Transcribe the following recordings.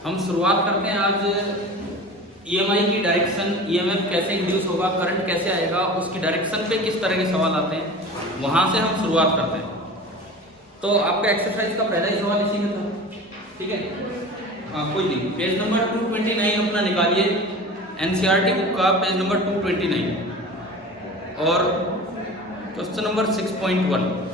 हम शुरुआत करते हैं आज ईएमआई की डायरेक्शन, ईएमएफ कैसे इंड्यूस होगा, करंट कैसे आएगा, उसकी डायरेक्शन पे किस तरह के सवाल आते हैं, वहां से हम शुरुआत करते हैं। तो आपका एक्सरसाइज का पहला ही सवाल इसी में था, ठीक है। हाँ कोई नहीं, पेज नंबर 229 अपना निकालिए, एनसीईआरटी बुक का पेज नंबर 229 और क्वेश्चन नंबर 6.1।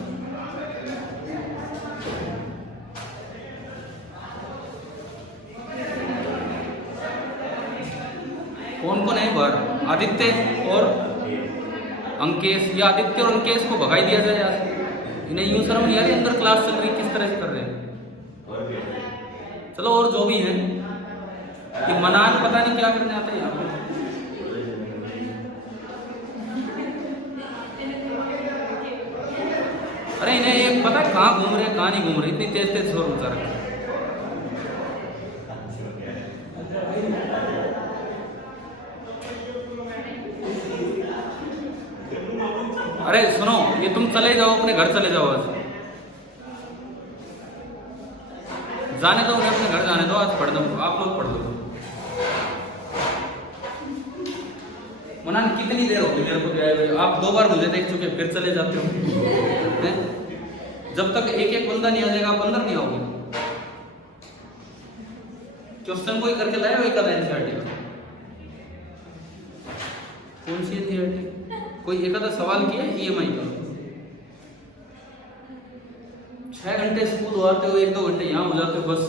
कौन कौन है बार? आदित्य और अंकेश, या आदित्य और अंकेश को भगाई दिया जाए यार, इन्हें यूं शर्म नहीं आ रही, अंदर क्लास चल रही किस तरह से कर रहे हैं। चलो और जो भी है, ये मनान पता नहीं क्या करने आता है यहाँ पे। अरे इन्हें एक पता है कहाँ घूम रहे हैं कहाँ नहीं घूम रहे, इतनी तेज तेज शोर मचा रखे। अरे सुनो, ये तुम चले जाओ, अपने घर चले जाओ, आज जाने दो, उन्हें अपने घर जाने दो, आज पढ़ दो, आप लोग पढ़ लो। मनान कितनी देर होगी मेरे को भी आए हुए, आप 2 बार मुझे देख चुके, फिर चले जाते हो। जब तक एक एक बंदा नहीं आ जाएगा आप अंदर नहीं आओगे। क्वेश्चन कोई करके लाया वही कर रहे हैं एनसीईआरटी का। कौन सी एनसीईआरटी? कोई एक आधा सवाल किया ईएमआई का? 6 घंटे स्कूल होते हो, 1-2 घंटे यहाँ हो जाते हो, बस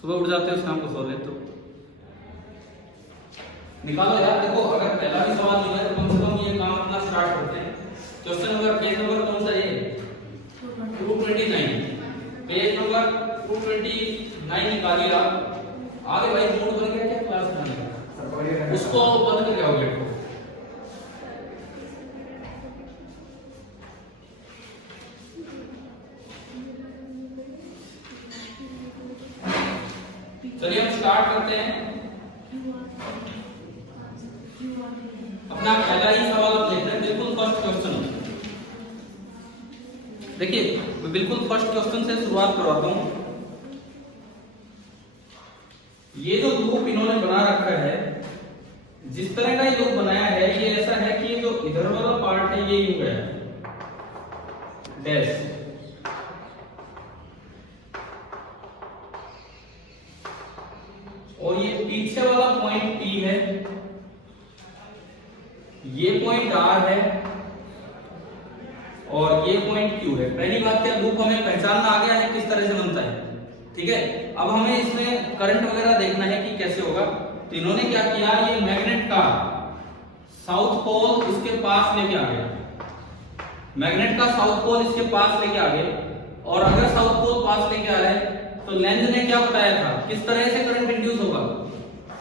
सुबह उठ जाते हो, शाम को सो लेते हो। निकालो यार, देखो अगर पहला भी सवाल नहीं है तो कम से कम ये काम अपना स्टार्ट करते हैं। क्वेश्चन नंबर पेज नंबर कौन सा है? 229, पेज नंबर 229 निकालिए आप। आगे भाई मूड बन गया क्या क्लास में? उसको बंद कर जाओ गेट को। चलिए हम स्टार्ट करते हैं। अपना पहला ही सवाल आप देख रहे हैं, बिल्कुल फर्स्ट क्वेश्चन। देखिए मैं बिल्कुल फर्स्ट क्वेश्चन से शुरुआत करवाता हूं। ये जो लूप इन्होंने बना रखा है, जिस तरह का ये लूप बनाया है, ये ऐसा है कि ये जो इधर वाला पार्ट है ये यूं है डैश, और ये पीछे वाला पॉइंट P है, ये पॉइंट R है और ये पॉइंट Q है। पहली बात क्या, लूप हमें पहचानना आ गया है किस तरह से बनता है, ठीक है। अब हमें इसमें करंट वगैरह देखना है कि कैसे होगा। तो इन्होंने क्या किया, ये मैग्नेट का साउथ पोल इसके पास लेके आ गए, मैग्नेट का साउथ पोल इसके पास लेके आ गए, और अगर साउथ पोल पास लेके आ रहे हैं तो लेंज ने क्या बताया था, किस तरह से करंट इंड्यूस होगा,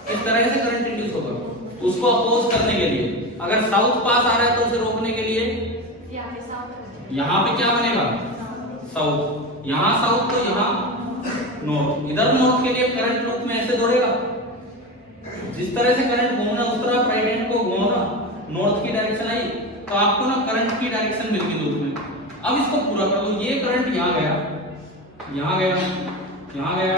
किस तरह से करंट इंड्यूस होगा, उसको अपोज करने के लिए। अगर साउथ पास आ रहा है तो उसे रोकने के लिए यहाँ पे क्या बनेगा, साउथ, यहाँ साउथ तो यहाँ नॉर्थ, इधर नॉर्थ के लिए करंट लूप में ऐसे दौड़ेगा, जिस तरह से करंट घूमना उस तरह राइट हैंड को घुमाना, नॉर्थ की डायरेक्शन आई तो आपको ना करंट की डायरेक्शन मिल गई लूप में। अब इसको पूरा कर लो, ये करंट यहाँ गया, यहाँ गया, यहाँ गया,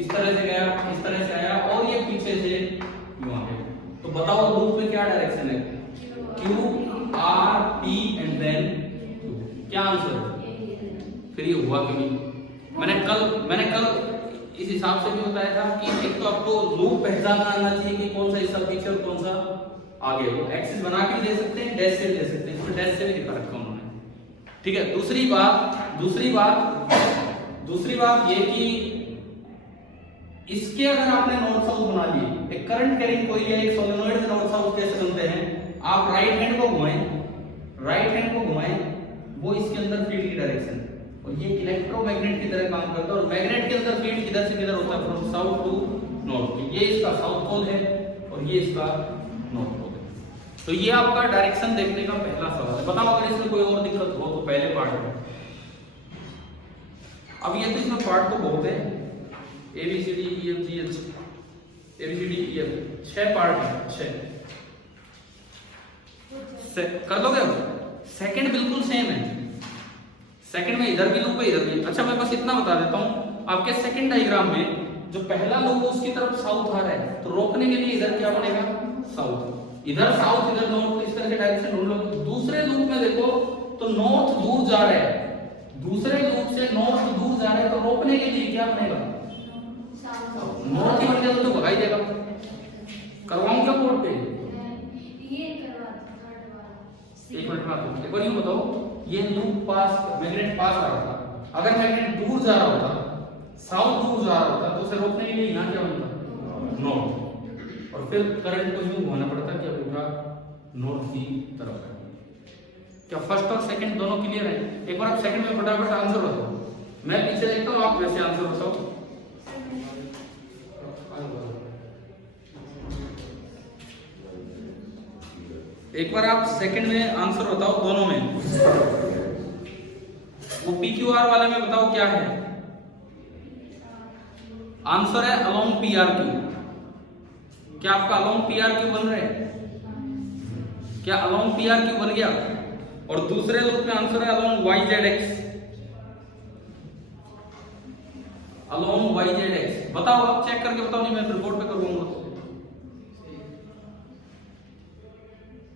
इस तरह से गया, इस तरह से आया, और ये पीछे से यहाँ गया। तो बताओ लूप में क्या डायरेक्शन है, Q R P and then Q। क्या आंसर? फिर ये हुआ क्यों नहीं? मैंने कल इस हिसाब से भी बताया था कि एक तो आपको लूप पहचानना आना चाहिए कि कौन सा हिस्सा पीछे और कौन सा आगे। वो एक्सिस बना के दे सकते हैं, डैश से दे सकते हैं, तो डैश से भी दिखा रखा उन्होंने, ठीक है। दूसरी बात ये कि इसके अगर आपने नॉर्थ साउथ बना लिए, एक करंट कैरिंग कोई है, एक सोलेनोइड नॉर्थ साउथ कैसे बनते हैं, आप राइट हैंड को घुमाएं, वो इसके अंदर फील्ड की डायरेक्शन, और ये इलेक्ट्रोमैग्नेट की तरह काम करता है, और मैग्नेट के अंदर फील्ड किधर से किधर होता है, फ्रॉम साउथ टू नॉर्थ। ये इसका साउथ पोल है और ये इसका नॉर्थ पोल है। तो ये आपका डायरेक्शन देखने का पहला सवाल है। बताओ अगर इसमें कोई और दिक्कत हो तो पहले पार्ट में। अब ये तो इसमें पार्ट तो बहुत है, ABCD EF GH, ABCD EF 6 part है, 6 कर लोगे। सेकंड बिल्कुल सेम है, सेकंड में इधर भी लूप है इधर भी। अच्छा मैं बस इतना बता देता हूं, आपके सेकंड डायग्राम में जो पहला लूप उसकी तरफ साउथ आ रहा है, तो रोकने के लिए इधर क्या बनेगा, साउथ, इधर साउथ इधर नॉर्थ, इस तरह के डायरेक्शन ढूंढ लो। दूसरे लूप में देखो तो नॉर्थ दूर जा रहा है, दूसरे लूप से नॉर्थ दूर जा रहा है, तो रोकने के लिए क्या बनेगा, नॉर्थ ही बन गया तो भगाई देगा। करवाऊं क्या बोर्ड पे, एक मिनट में एक बार यूं बताओ, ये लूप पास मैग्नेट पास आ रहा था, अगर मैग्नेट दूर जा रहा होता, साउथ दूर जा रहा होता, तो उसे रोकने के लिए यहाँ क्या बनता, नॉर्थ, और फिर करंट को यूं घुमाना पड़ता क्या पूरा नॉर्थ की तरफ है। क्या फर्स्ट और सेकंड दोनों क्लियर है? एक बार आप सेकंड में फटाफट आंसर बताओ, मैं पीछे देखता हूँ, आप वैसे आंसर बताओ। एक बार आप सेकंड में आंसर बताओ दोनों में, वो PQR वाले में बताओ क्या है आंसर, है अलोंग PRQ। क्या आपका अलोंग PRQ बन रहा है, क्या अलोंग PRQ बन गया? और दूसरे लूप में आंसर है अलोंग YZX, अलोंग YZX। बताओ, आप चेक करके बताओ, नहीं मैं फिर बोर्ड पे करूंगा।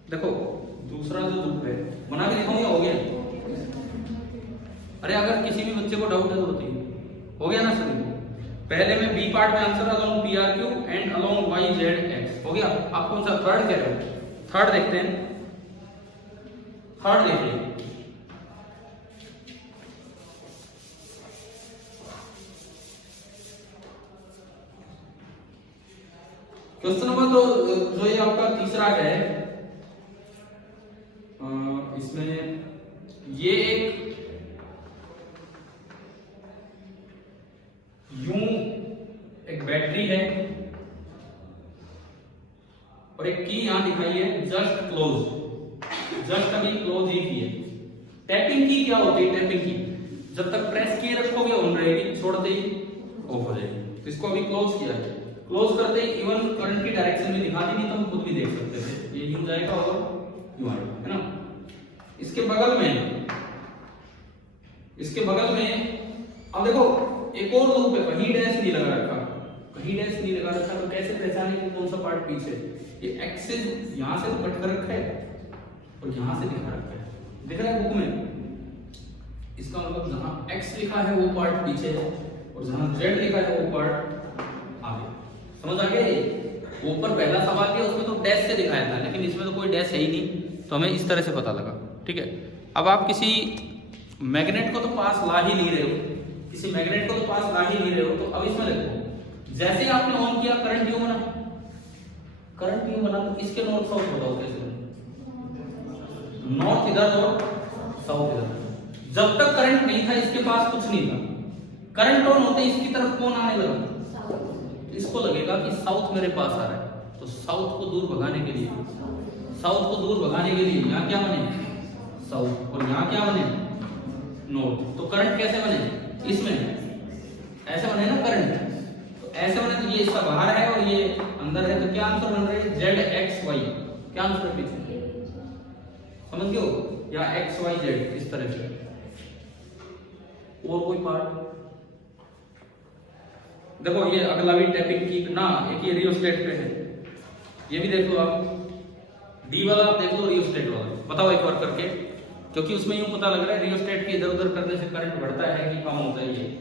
देखो दूसरा जो लूप है बना के दिखाऊंगा, हो गया। अरे अगर किसी भी बच्चे को डाउट है तो बताइए, हो गया ना सभी को? पहले में बी पार्ट में answer along PRQ and along YZX, हो गया। आप कौन सा थर्ड कह रहे हो? थर्ड देखते हैं, थर्ड देखिए। क्वेश्चन नंबर दो जो ये आपका तीसरा है, इसमें ये एक यूं एक बैटरी है और एक की यहां दिखाई है जस्ट क्लोज, जस्ट अभी क्लोज ही की है। टैपिंग की क्या होती है? टैपिंग की जब तक प्रेस किए रखोगे ऑन रहेगी, छोड़ते ही ऑफ हो जाएगी। तो इसको अभी क्लोज किया है, क्लोज करते ही इवन करंट की डायरेक्शन भी दिखा दी, नहीं तो हम खुद भी देख सकते थे, ये यूं जाएगा और यूं आएगा, है ना। इसके बगल में, इसके बगल में अब देखो एक और लूप है, कहीं डैश नहीं लगा रखा, कहीं डैश नहीं लगा रखा, तो कैसे पहचाने कि कौन सा पार्ट पीछे? ये एक्सिस यहां से तो कट कर रखा है और यहां से दिखा रखा है, दिख रहा है बुक में। इसका मतलब जहां x लिखा है वो पार्ट पीछे है और जहां z लिखा है वो पार्ट आगे। समझ आ गया? ऊपर पहला सवाल किया उसमें तो डैश से दिखाया था, लेकिन इसमें तो कोई डैश है ही नहीं, तो हमें इस तरह से पता लगा। ठीक है, अब आप किसी मैग्नेट को तो पास ला ही नहीं रहे हो, किसी मैग्नेट को तो पास ला ही नहीं रहे हो, तो अब इसमें देखो जैसे ही आपने ऑन किया करंट क्यों बना, करंट क्यों बना, तो इसके नॉर्थ साउथ बताओ कैसे बना? नॉर्थ इधर और साउथ इधर। जब तक करंट नहीं था इसके पास कुछ नहीं था, करंट ऑन होते इसकी तरफ कौन आने लगा? इसको लगेगा कि साउथ मेरे पास आ रहा है, तो साउथ को दूर भगाने के लिए, साउथ को दूर भगाने के लिए यहाँ क्या बने? साउथ, और यहाँ क्या बने? नॉर्थ। तो करंट कैसे बने? इसमें ऐसे बने ना करंट, तो ऐसे बने, तो ये इसका बाहर है और ये अंदर है, तो क्या आंसर बन रहा है? ZXY। क्या आंसर है पीछे? समझ गए हो? या XYZ इस तरह से। और कोई पार्ट देखो, ये अगला भी टैपिंग की ना, एक ये रियोस्टेट पे है, ये भी देख लो आप, डी वाला आप देख लो, रियोस्टेट वाला बताओ एक बार करके, क्योंकि उसमें यूं पता लग रहा है रियोस्टेट के इधर उधर करने से करंट बढ़ता है कि कम होता है। ये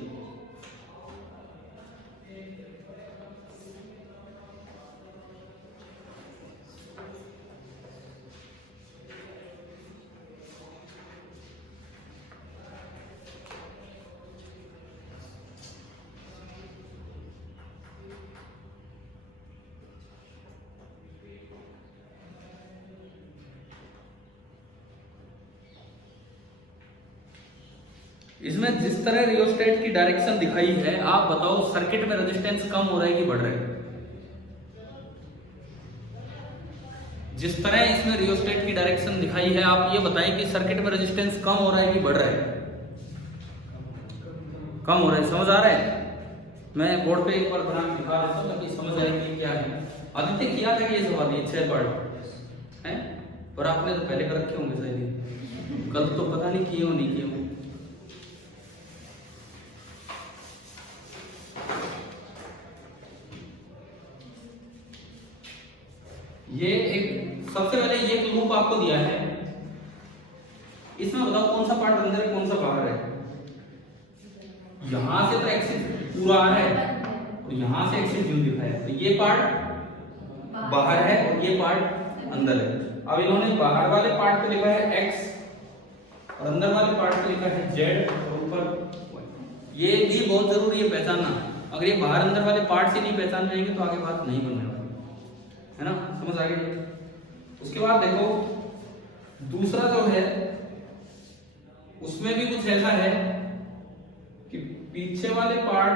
इसमें जिस तरह रियोस्टेट की डायरेक्शन दिखाई है, आप बताओ सर्किट में रेजिस्टेंस कम हो रहा है कि बढ़ रहा है? जिस तरह इसमें रियोस्टेट की डायरेक्शन दिखाई है, आप ये बताएं कि सर्किट में रेजिस्टेंस कम हो रहा है कि बढ़ रहा है? कम हो रहा है। समझ आ रहा है? मैं बोर्ड पे एक बार बना के दिखा देता हूं ताकि समझ आए कि क्या है। आदित्य किया था कि ये सवाल ये 6 पार्ट है, पर आपने तो पहले कर रखे होंगे शायद, कल तो पता नहीं किए हो नहीं किए हो। ये एक सबसे पहले ये एक लूप आपको दिया है, इसमें बताओ कौन सा पार्ट अंदर है कौन सा बाहर है। यहां से तो एक्सिस पूरा आ रहा है और यहां से एक्सिस यूं दिखा है, तो ये पार्ट बाहर है और ये पार्ट अंदर है। अब इन्होंने बाहर वाले पार्ट पे लिखा है x और अंदर वाले पार्ट पे लिखा है z और ऊपर y। ये भी बहुत जरूरी है पहचानना, अगर ये बाहर अंदर वाले पार्ट से नहीं पहचान जाएंगे तो आगे बात नहीं बनने वाली है ना, समझ आ गई। उसके बाद देखो दूसरा जो है उसमें भी कुछ ऐसा है कि पीछे वाले पार्ट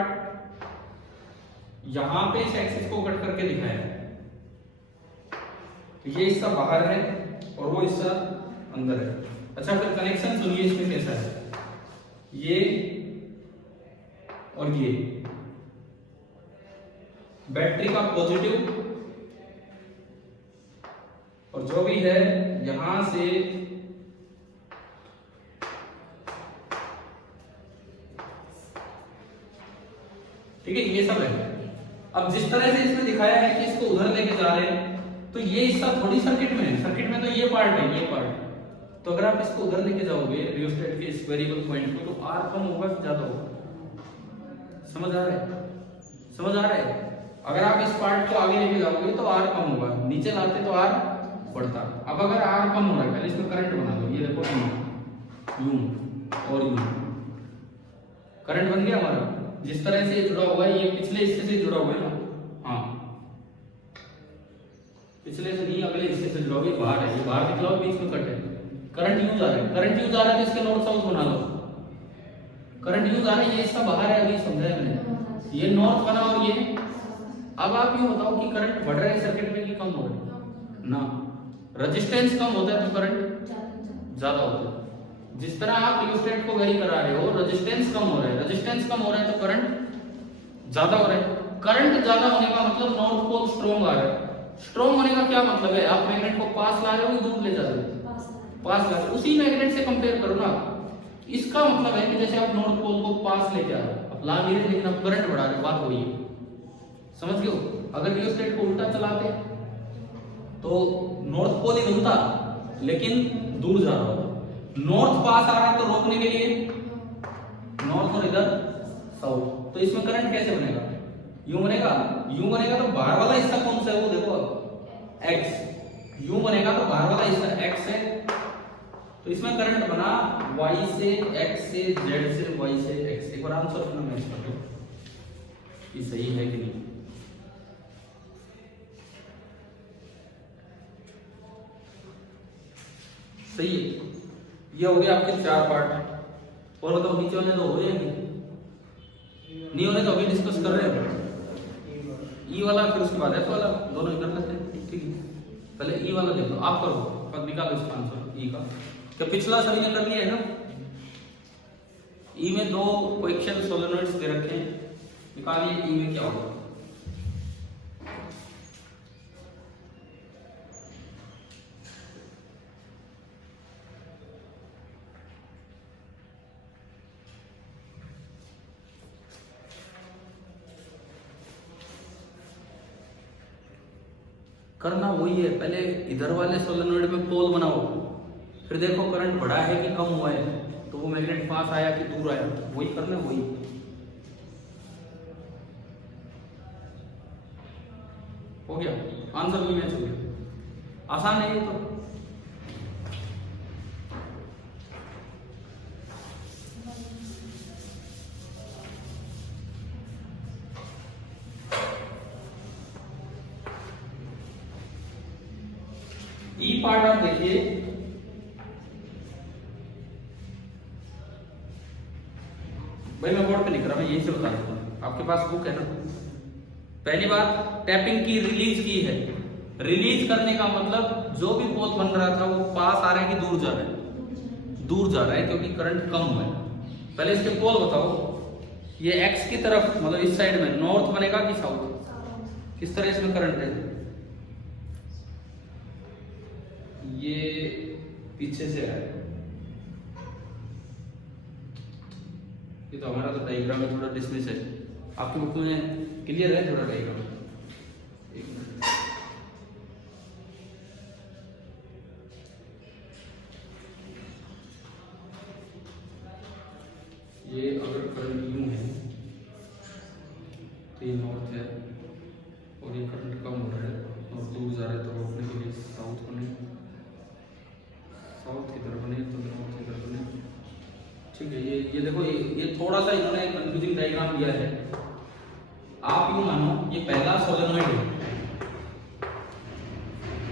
यहां पे इस एक्सिस को कट करके दिखाया है, तो ये हिस्सा बाहर है और वो हिस्सा अंदर है। अच्छा फिर कनेक्शन सुनिए इसमें कैसा है, ये और ये बैटरी का पॉजिटिव और जो भी है यहां से ठीक है, ये सब है। अब जिस तरह से इसमें दिखाया है कि इसको उधर लेके जा रहे हैं, तो ये हिस्सा थोड़ी सर्किट में है, सर्किट में तो ये पार्ट है, ये पार्ट। तो अगर आप इसको उधर लेके जाओगे रियोस्टेट के इस वेरिएबल पॉइंट को, तो आर कम होगा कि ज्यादा होगा? समझ आ रहा है? समझ आ रहा है? अगर आप इस पार्ट को आगे लेके जाओगे तो आर कम होगा, नीचे लाते तो आर बढ़ता। अब अगर आर कम हो रहा है, पहले इसमें करंट बना दो, ये देखो यूं और यूं करंट बन गया हमारा। जिस तरह से जुड़ा हुआ है ये पिछले हिस्से से जुड़ा हुआ है ना, हाँ पिछले से नहीं अगले हिस्से से जुड़ा हुआ है, बाहर है, ये बाहर निकला हुआ बीच में कट है, करंट यूं जा रहा है, करंट यूं जा रहा है तो इसके नॉर्थ साउथ बना लो, करंट यूं जा रहा है, ये हिस्सा बाहर है, अभी समझाया मैंने, ये नॉर्थ बना और ये। अब आप यूं बताओ कि करंट बढ़ रहा है सर्किट में कि कम हो रहा है ना, रेजिस्टेंस कम होता है तो करंट ज्यादा होता है। जिस तरह आप रियोस्टेट को वेरी करा रहे हो, रेजिस्टेंस कम हो रहा है, रेजिस्टेंस कम हो रहा है तो करंट ज्यादा हो रहा है। करंट ज्यादा होने का मतलब नॉर्थ पोल स्ट्रॉन्ग आ रहा है। स्ट्रॉन्ग होने का क्या मतलब है, आप मैग्नेट को पास ला रहे हो दूर ले जा रहे हो, पास ला रहे हो, उसी मैग्नेट से कंपेयर करो ना। इसका मतलब है कि जैसे आप नॉर्थ पोल को पास लेके आ रहे हो, आप ला नहीं रहे लेकिन आप करंट बढ़ा रहे हो, बात वही है, समझ गए हो। अगर रियोस्टेट को उल्टा चलाते तो नॉर्थ पोल ही घूमता लेकिन दूर जा रहा होता। नॉर्थ पास आ रहा है तो रोकने के लिए नॉर्थ और इधर साउथ, तो इसमें करंट कैसे बनेगा, यूं बनेगा, यूं बनेगा तो बाहर वाला हिस्सा कौन सा है वो देखो x, यूं बनेगा तो बाहर वाला हिस्सा x है, तो इसमें करंट बना y से x से z से y से x। एक बार आंसर अपना मैच कर लो कि सही है कि नहीं। सही है, ये हो गया आपके 4 पार्ट। और बताओ नीचे वाले दो हो जाएंगे, नहीं होने तो अभी डिस्कस कर रहे हैं। ई वाला फिर उसके बाद एफ वाला, दोनों ही कर लेते हैं, ठीक है। पहले ई वाला देखो, आप करो, अब निकालो इसका आंसर ई का। क्या पिछला सभी ने कर लिया है ना? ई में 2 क्वेश्चन सोलेनॉइड्स दे रखे हैं, निकालिए ई में क्या होगा। करना वही है, पहले इधर वाले सोलेनॉइड में पोल बनाओ, फिर देखो करंट बढ़ा है कि कम हुआ है, तो वो मैग्नेट पास आया कि दूर आया, वही करना, वही हो गया आंसर भी मैच हो गया। आसान है ये तो। ई पार्ट आप देखिए, भाई मैं बोर्ड पे लिख रहा हूं, मैं यही से बता रहा हूं, आपके पास बुक है ना। पहली बात टैपिंग की रिलीज की है, रिलीज करने का मतलब जो भी पोल बन रहा था वो पास आ रहा है कि दूर जा रहा है, दूर जा रहा है क्योंकि करंट कम हुआ है। पहले इसके पोल बताओ, ये एक्स की तरफ मतलब इस साइड में नॉर्थ बनेगा कि साउथ, किस तरह इसमें करंट है, ये पीछे से है, ये तो हमारा तो डायग्राम में थोड़ा डिस्मिस है, आपकी बुक में क्लियर है थोड़ा डायग्राम। एक मिनट, ये नॉर्थ है और ये करंट कम हो रहा है और दूर जा रहा है, तो रोकने के लिए साउथ बने, साउथ की तरफ बने तो नॉर्थ की तरफ बने। ठीक है, ये देखो, ये थोड़ा सा इन्होंने कंफ्यूजिंग डायग्राम दिया है। आप यूं मानो ये पहला सोलेनोइड है,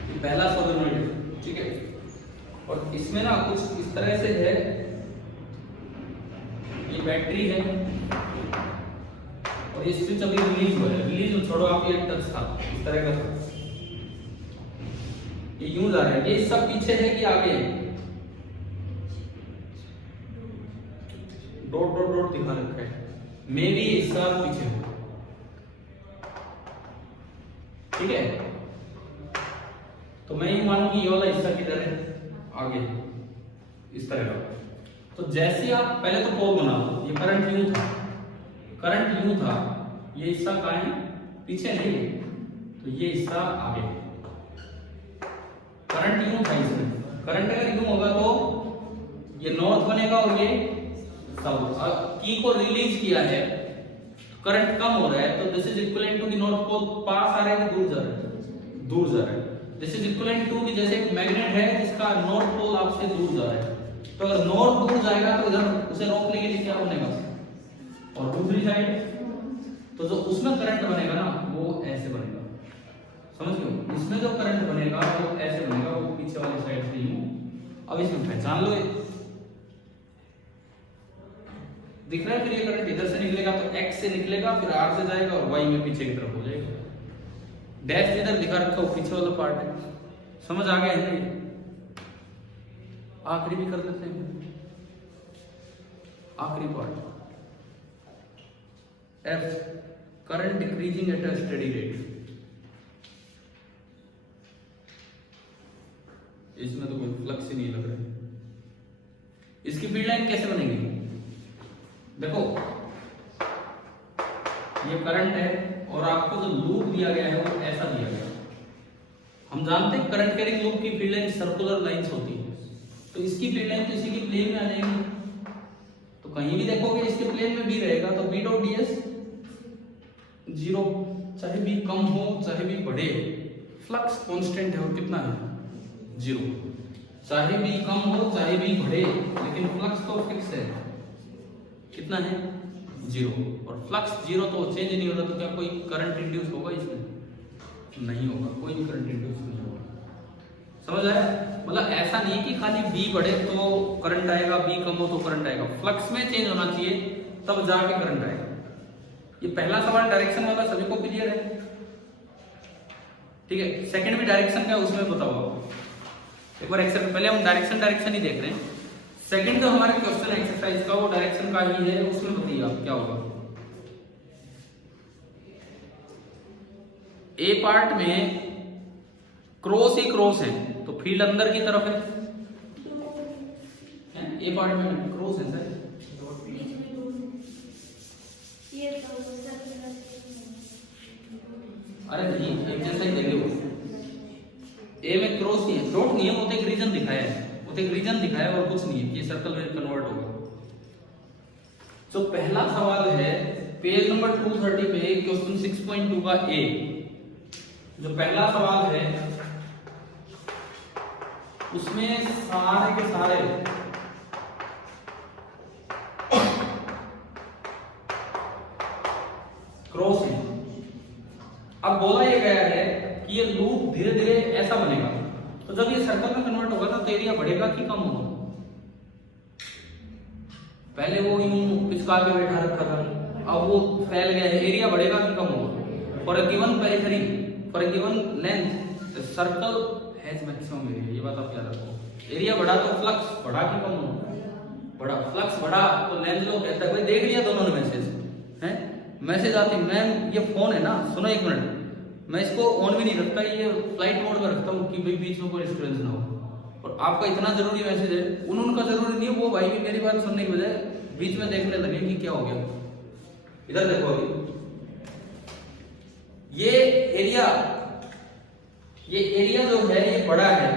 ये पहला सोलेनोइड है, ठीक है, और इसमें ना कुछ इस तरह से है, ये बैटरी है और ये स्विच अभी रिलीज हुआ है, रिलीज छोड़ो आप, ये टच था इस तरह का था, ये यूं जा रहा है, ये सब पीछे है कि आगे है, डॉट डॉट डॉट दिखा रखा है, मे बी इसका पीछे हो, ठीक है। तो मैं ये मानूं कि ये वाला हिस्सा किधर है, आगे इस तरह का। तो जैसे आप पहले तो पोल बना दो, ये करंट यूं था, करंट यूं था, ये हिस्सा कहाँ है, पीछे नहीं है, तो ये हिस्सा आगे, करंट यूं था इसमें, करंट अगर यूं होगा तो ये नॉर्थ बनेगा और ये साउथ। की को रिलीज किया है, करंट कम हो रहा है, तो this is equivalent to the north pole, पास आ रहा है कि दूर जा रहा है, दूर जा रहा है। दिस इज इक्विवेलेंट टू कि जैसे एक मैग्नेट है जिसका नॉर्थ पोल आपसे दूर जा रहा है, तो अगर नॉर्थ दूर जाएगा तो इधर उसे रोकने के लिए क्या बनेगा, और दूसरी साइड तो जो उसमें करंट बनेगा ना वो ऐसे बनेगा, समझ गए, इसमें जो करंट बनेगा वो ऐसे बनेगा, वो पीछे वाली साइड से यूं। अब इसमें पहचान लो, दिख रहा है, फिर ये करंट इधर से निकलेगा तो x से निकलेगा, फिर r से जाएगा और y में पीछे की तरफ हो जाएगा। डैश इधर दिखा रखा वो पीछे वाला पार्ट है, समझ आ गया है ना। आखिरी भी कर लेते हैं, आखिरी part, f current decreasing at a steady rate. इसमें तो कोई फ्लक्स ही नहीं लग रहा है। इसकी फील्ड लाइन कैसे बनेगी, देखो ये करंट है और आपको जो लूप दिया गया है वो ऐसा दिया गया है। हम जानते हैं करंट कैरिंग लूप की फील्ड लाइन सर्कुलर लाइंस होती है, तो इसकी फील्ड लाइन तो इसी की प्लेन में आ जाएगी, तो कहीं भी देखोगे इसके प्लेन में भी रहेगा, तो b डॉट ds 0, चाहे b कम हो चाहे b बढ़े, फ्लक्स कांस्टेंट है और कितना है 0, चाहे b कम हो चाहे b बढ़े, लेकिन फ्लक्स तो फिक्स है, कितना है 0, और फ्लक्स 0 तो चेंज नहीं होता, तो क्या कोई करंट इंड्यूस होगा इसमें, नहीं होगा, कोई भी करंट इंड्यूस नहीं होगा, समझ आया। मतलब ऐसा नहीं कि खाली b बढ़े तो करंट आएगा, b कम हो तो करंट आएगा, फ्लक्स में चेंज होना चाहिए तब जाके करंट आएगा। ये पहला सवाल डायरेक्शन वाला सभी को क्लियर है, ठीक है। सेकंड भी डायरेक्शन का उसमें बताओ, एक बार एक्सरसाइज, पहले हम डायरेक्शन ही देख रहे हैं, सेकंड जो हमारा क्वेश्चन एक्सरसाइज का वो डायरेक्शन का ही है, उसमें बताइए आप क्या होगा। ए पार्ट में क्रॉस ही क्रॉस है, तो फील्ड अंदर की तरफ है, ए पार्ट में क्रॉस है सर, अरे नहीं एक जैसा ही देंगे वो, ए में क्रॉस नहीं है, डॉट नहीं है, वो तो एक रीजन दिखाया है, एक रीजन दिखाया और कुछ नहीं है, ये सर्कल में कन्वर्ट होगा। तो पहला सवाल है पेज नंबर 230 पे क्वेश्चन 6.2 का ए, जो पहला सवाल है उसमें सारे के सारे क्रॉस है। अब बोला ये गया है कि ये लूप धीरे धीरे ऐसा बनेगा, तो जब ये सर्कल में कन्वर्ट होगा ना तो एरिया बढ़ेगा कि कम होगा, पहले वो यूं पिचका के बैठा रखा था, अब वो फैल गया है, एरिया बढ़ेगा कि कम होगा। For a given periphery, for a given length, the circle has maximum area, ये बात आप याद रखो। एरिया बढ़ा तो फ्लक्स बढ़ा कि कम होगा, बढ़ा, फ्लक्स बढ़ा तो लेंथ लो कहता है। भाई देख लिया दोनों ने मैसेज, हैं मैसेज आती, मैम ये फोन है ना, सुनो एक मिनट, मैं इसको ऑन भी नहीं रखता, ये फ्लाइट मोड में रखता हूँ कि भाई बीच में कोई डिस्टर्बेंस ना हो, और आपका इतना जरूरी मैसेज है, उनका जरूरी नहीं है, वो भाई भी मेरी बात सुनने की बजाय बीच में देखने लगे कि क्या हो गया। इधर देखो अभी ये एरिया जो है ये बड़ा है,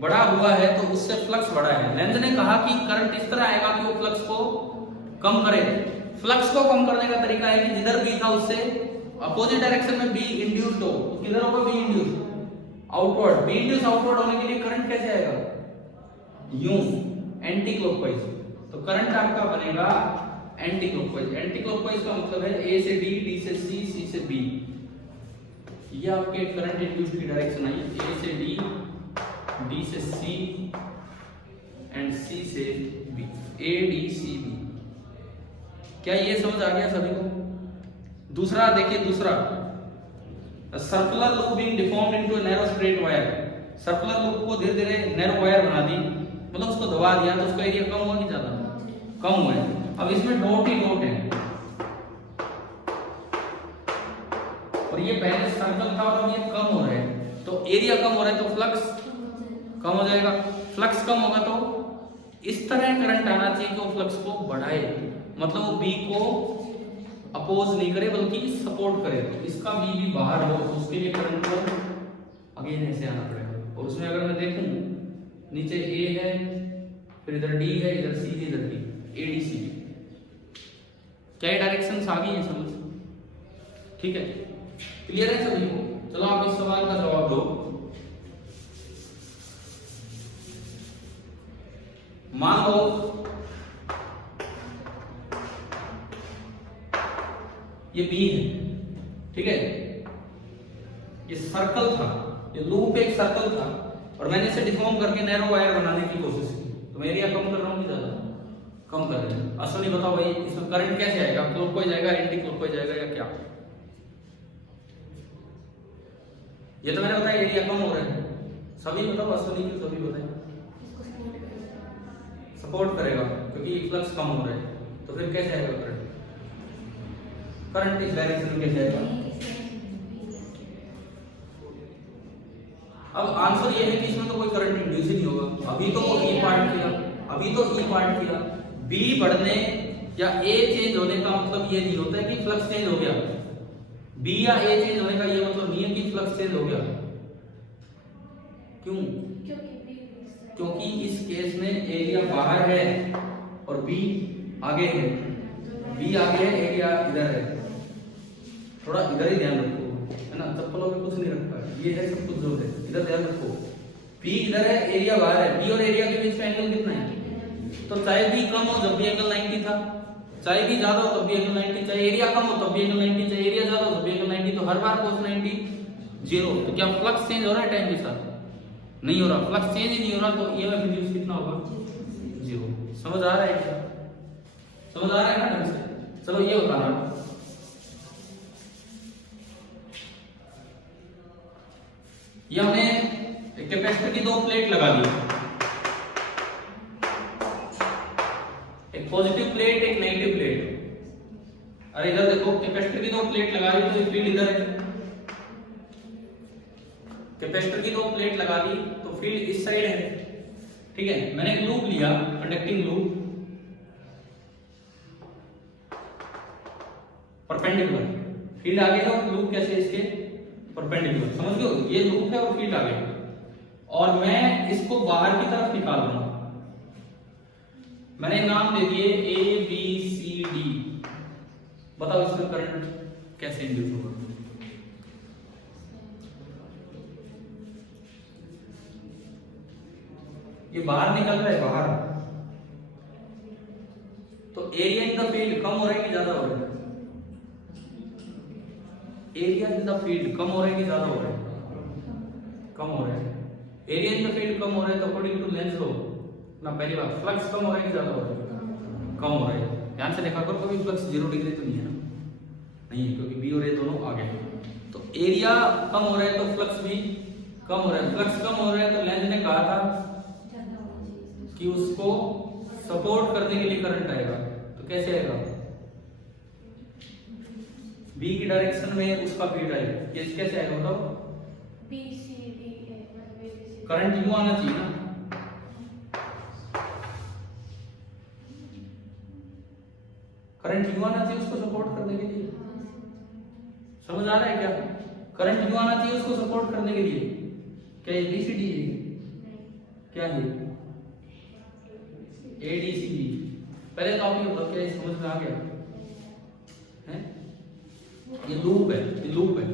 बड़ा हुआ है तो उससे फ्लक्स बड़ा है। लेंज ने कहा कि करंट इस तरह आएगा कि वो फ्लक्स को कम करे, फ्लक्स को कम करने का तरीका है कि जिधर बी था उससे अपोजिट डायरेक्शन में बी इंड्यूस्ड हो, तो किधर होगा be induced? Outward. Be induced outward होने के लिए करंट कैसे आएगा? यूं, एंटी क्लॉकवाइज। तो करंट आपका बनेगा एंटी क्लॉकवाइज। एंटी क्लॉकवाइज का मतलब है ए से डी, डी से सी, सी से बी। ये आपके करंट इंड्यूस्ड की डायरेक्शन आई, ए से डी, डी से सी एंड सी से B, A D C B. क्या ये समझ आ गया सभी को? दूसरा देखिए, दूसरा circular loop being deformed into narrow straight wire. Circular loop को धीरे धीरे नैरो वायर बना दी, मतलब उसको दबा दिया, तो उसका एरिया कम हुआ कि ज्यादा? कम हुआ है। अब इसमें डॉट ही डॉट है, और ये पहले सर्कल था और अब ये कम हो रहा है, तो एरिया कम हो रहा है तो फ्लक्स कम हो जाएगा। फ्लक्स कम होगा तो इस तरह करंट आना चाहिए कि वो फ्लक्स को बढ़ाए, मतलब वो बी को अपोज नहीं करे बल्कि सपोर्ट करे। तो इसका बी भी बाहर हो, तो उसके लिए करंट को अगेन ऐसे आना पड़ेगा। और उसमें अगर मैं देखूं, नीचे ए है, फिर इधर डी है, इधर सी है, इधर डी, ए डी सी। क्या डायरेक्शंस आ गई है समझ? ठीक है, क्लियर है सभी को? चलो आप इस सवाल का जवाब दो। मान लो ये बी है, ठीक है, ये सर्कल था, ये लूप एक सर्कल था, और मैंने इसे डिफॉर्म करके नैरो वायर बनाने की कोशिश की। तो मैं एरिया कम कर रहा हूँ कि ज्यादा? कम कर रहे हैं। असली बताओ भाई, इसमें करंट कैसे आएगा? क्लॉकवाइज आएगा, एंटी क्लॉकवाइज आएगा, या क्या? ये तो मैंने बताया एरिया कम हो रहा है। सभी बताओ, असली की सभी बताएं। सपोर्ट करेगा क्योंकि फ्लक्स कम हो रहा है। तो फिर कैसे आएगा करंट? करंट इस डायरेक्शन में कैसे आएगा? अब आंसर ये है कि इसमें तो कोई करंट इंड्यूस ही नहीं होगा। अभी तो ई पार्ट किया, अभी तो ई पार्ट किया। बी बढ़ने या ए चेंज होने का मतलब ये नहीं होता है कि फ्लक्स चेंज हो गया। बी या ए चेंज होने का ये मतलब नहीं है कि फ्लक्स चेंज हो गया। क्यों? क्योंकि इस केस में एरिया बाहर है और बी आगे है। बी आगे है, एरिया इधर है। थोड़ा इधर ही ध्यान रखो, है ना? चप्पलों में कुछ नहीं रखा है, ये है सब कुछ जो है, इधर ध्यान रखो। बी इधर है, एरिया बाहर है। बी और एरिया के बीच में एंगल कितना है? तो चाहे बी कम हो जब भी एंगल 90 था, चाहे बी ज्यादा हो तब भी एंगल 90, चाहे एरिया कम हो तब भी एंगल 90, चाहे एरिया ज्यादा हो तब भी एंगल 90। तो हर बार cos 90 0। तो क्या फ्लक्स चेंज हो रहा है टाइम के साथ? नहीं हो रहा। फ्लक्स चेंज ही नहीं हो रहा, तो ईएमएफ इंड्यूस कितना होगा? 0। समझ आ रहा है क्या? समझ आ रहा है ना ढंग से? चलो ये होता है, ये हमने कैपेसिटर की 2 प्लेट लगा दी, एक पॉजिटिव प्लेट, एक नेगेटिव प्लेट। अरे इधर देखो, कैपेसिटर की 2 प्लेट लगा दी तो फील्ड इधर है। कैपेसिटर की 2 प्लेट लगा दी तो फील्ड इस साइड है, ठीक है। मैंने एक लूप लिया, कंडक्टिंग लूप, परपेंडिकुलर। फील्ड आगे है और लूप कैसे इसके परपेंडिकुलर। समझ गए? ये लूप है और फील्ड आगे है, और मैं इसको बाहर की तरफ निकाल रहा हूं। मैंने नाम दे दिए ए बी सी डी। बताओ इसमें करंट कैसे इंड्यूस होगा? ये बाहर निकल रहा है, बाहर। तो एरिया इन द फील्ड कम हो रहा है कि ज्यादा हो रहा है? एरिया इन द फील्ड कम हो रहा है कि ज्यादा हो रहा है? कम हो रहा है। एरिया इन द फील्ड कम हो रहा है तो अकॉर्डिंग टू लेंज लॉ ना, पहली बात, फ्लक्स कम हो रहा है कि ज्यादा हो रहा है? कम हो रहा है। ध्यान से देखा करो, कभी फ्लक्स 0 डिग्री तो नहीं है ना? नहीं, क्योंकि बी और ए दोनों आगे हैं। तो एरिया कम हो रहा है तो फ्लक्स भी कम हो रहा है। फ्लक्स कम हो रहा है तो लेंज ने कहा था कि उसको सपोर्ट करने के लिए करंट आएगा। तो कैसे आएगा? बी की डायरेक्शन में उसका फील्ड आएगा। कैसे आएगा बताओ? B C D A, current यूं आना चाहिए ना। करंट यूं आना चाहिए उसको सपोर्ट करने के लिए। समझ आ रहा है क्या? करंट यूं आना चाहिए उसको सपोर्ट करने के लिए। क्या ये बी सी डी है? क्या है? A D C B. पहले तो आप ये बताओ, क्या समझ में आ गया? ये लूप है, ये लूप है,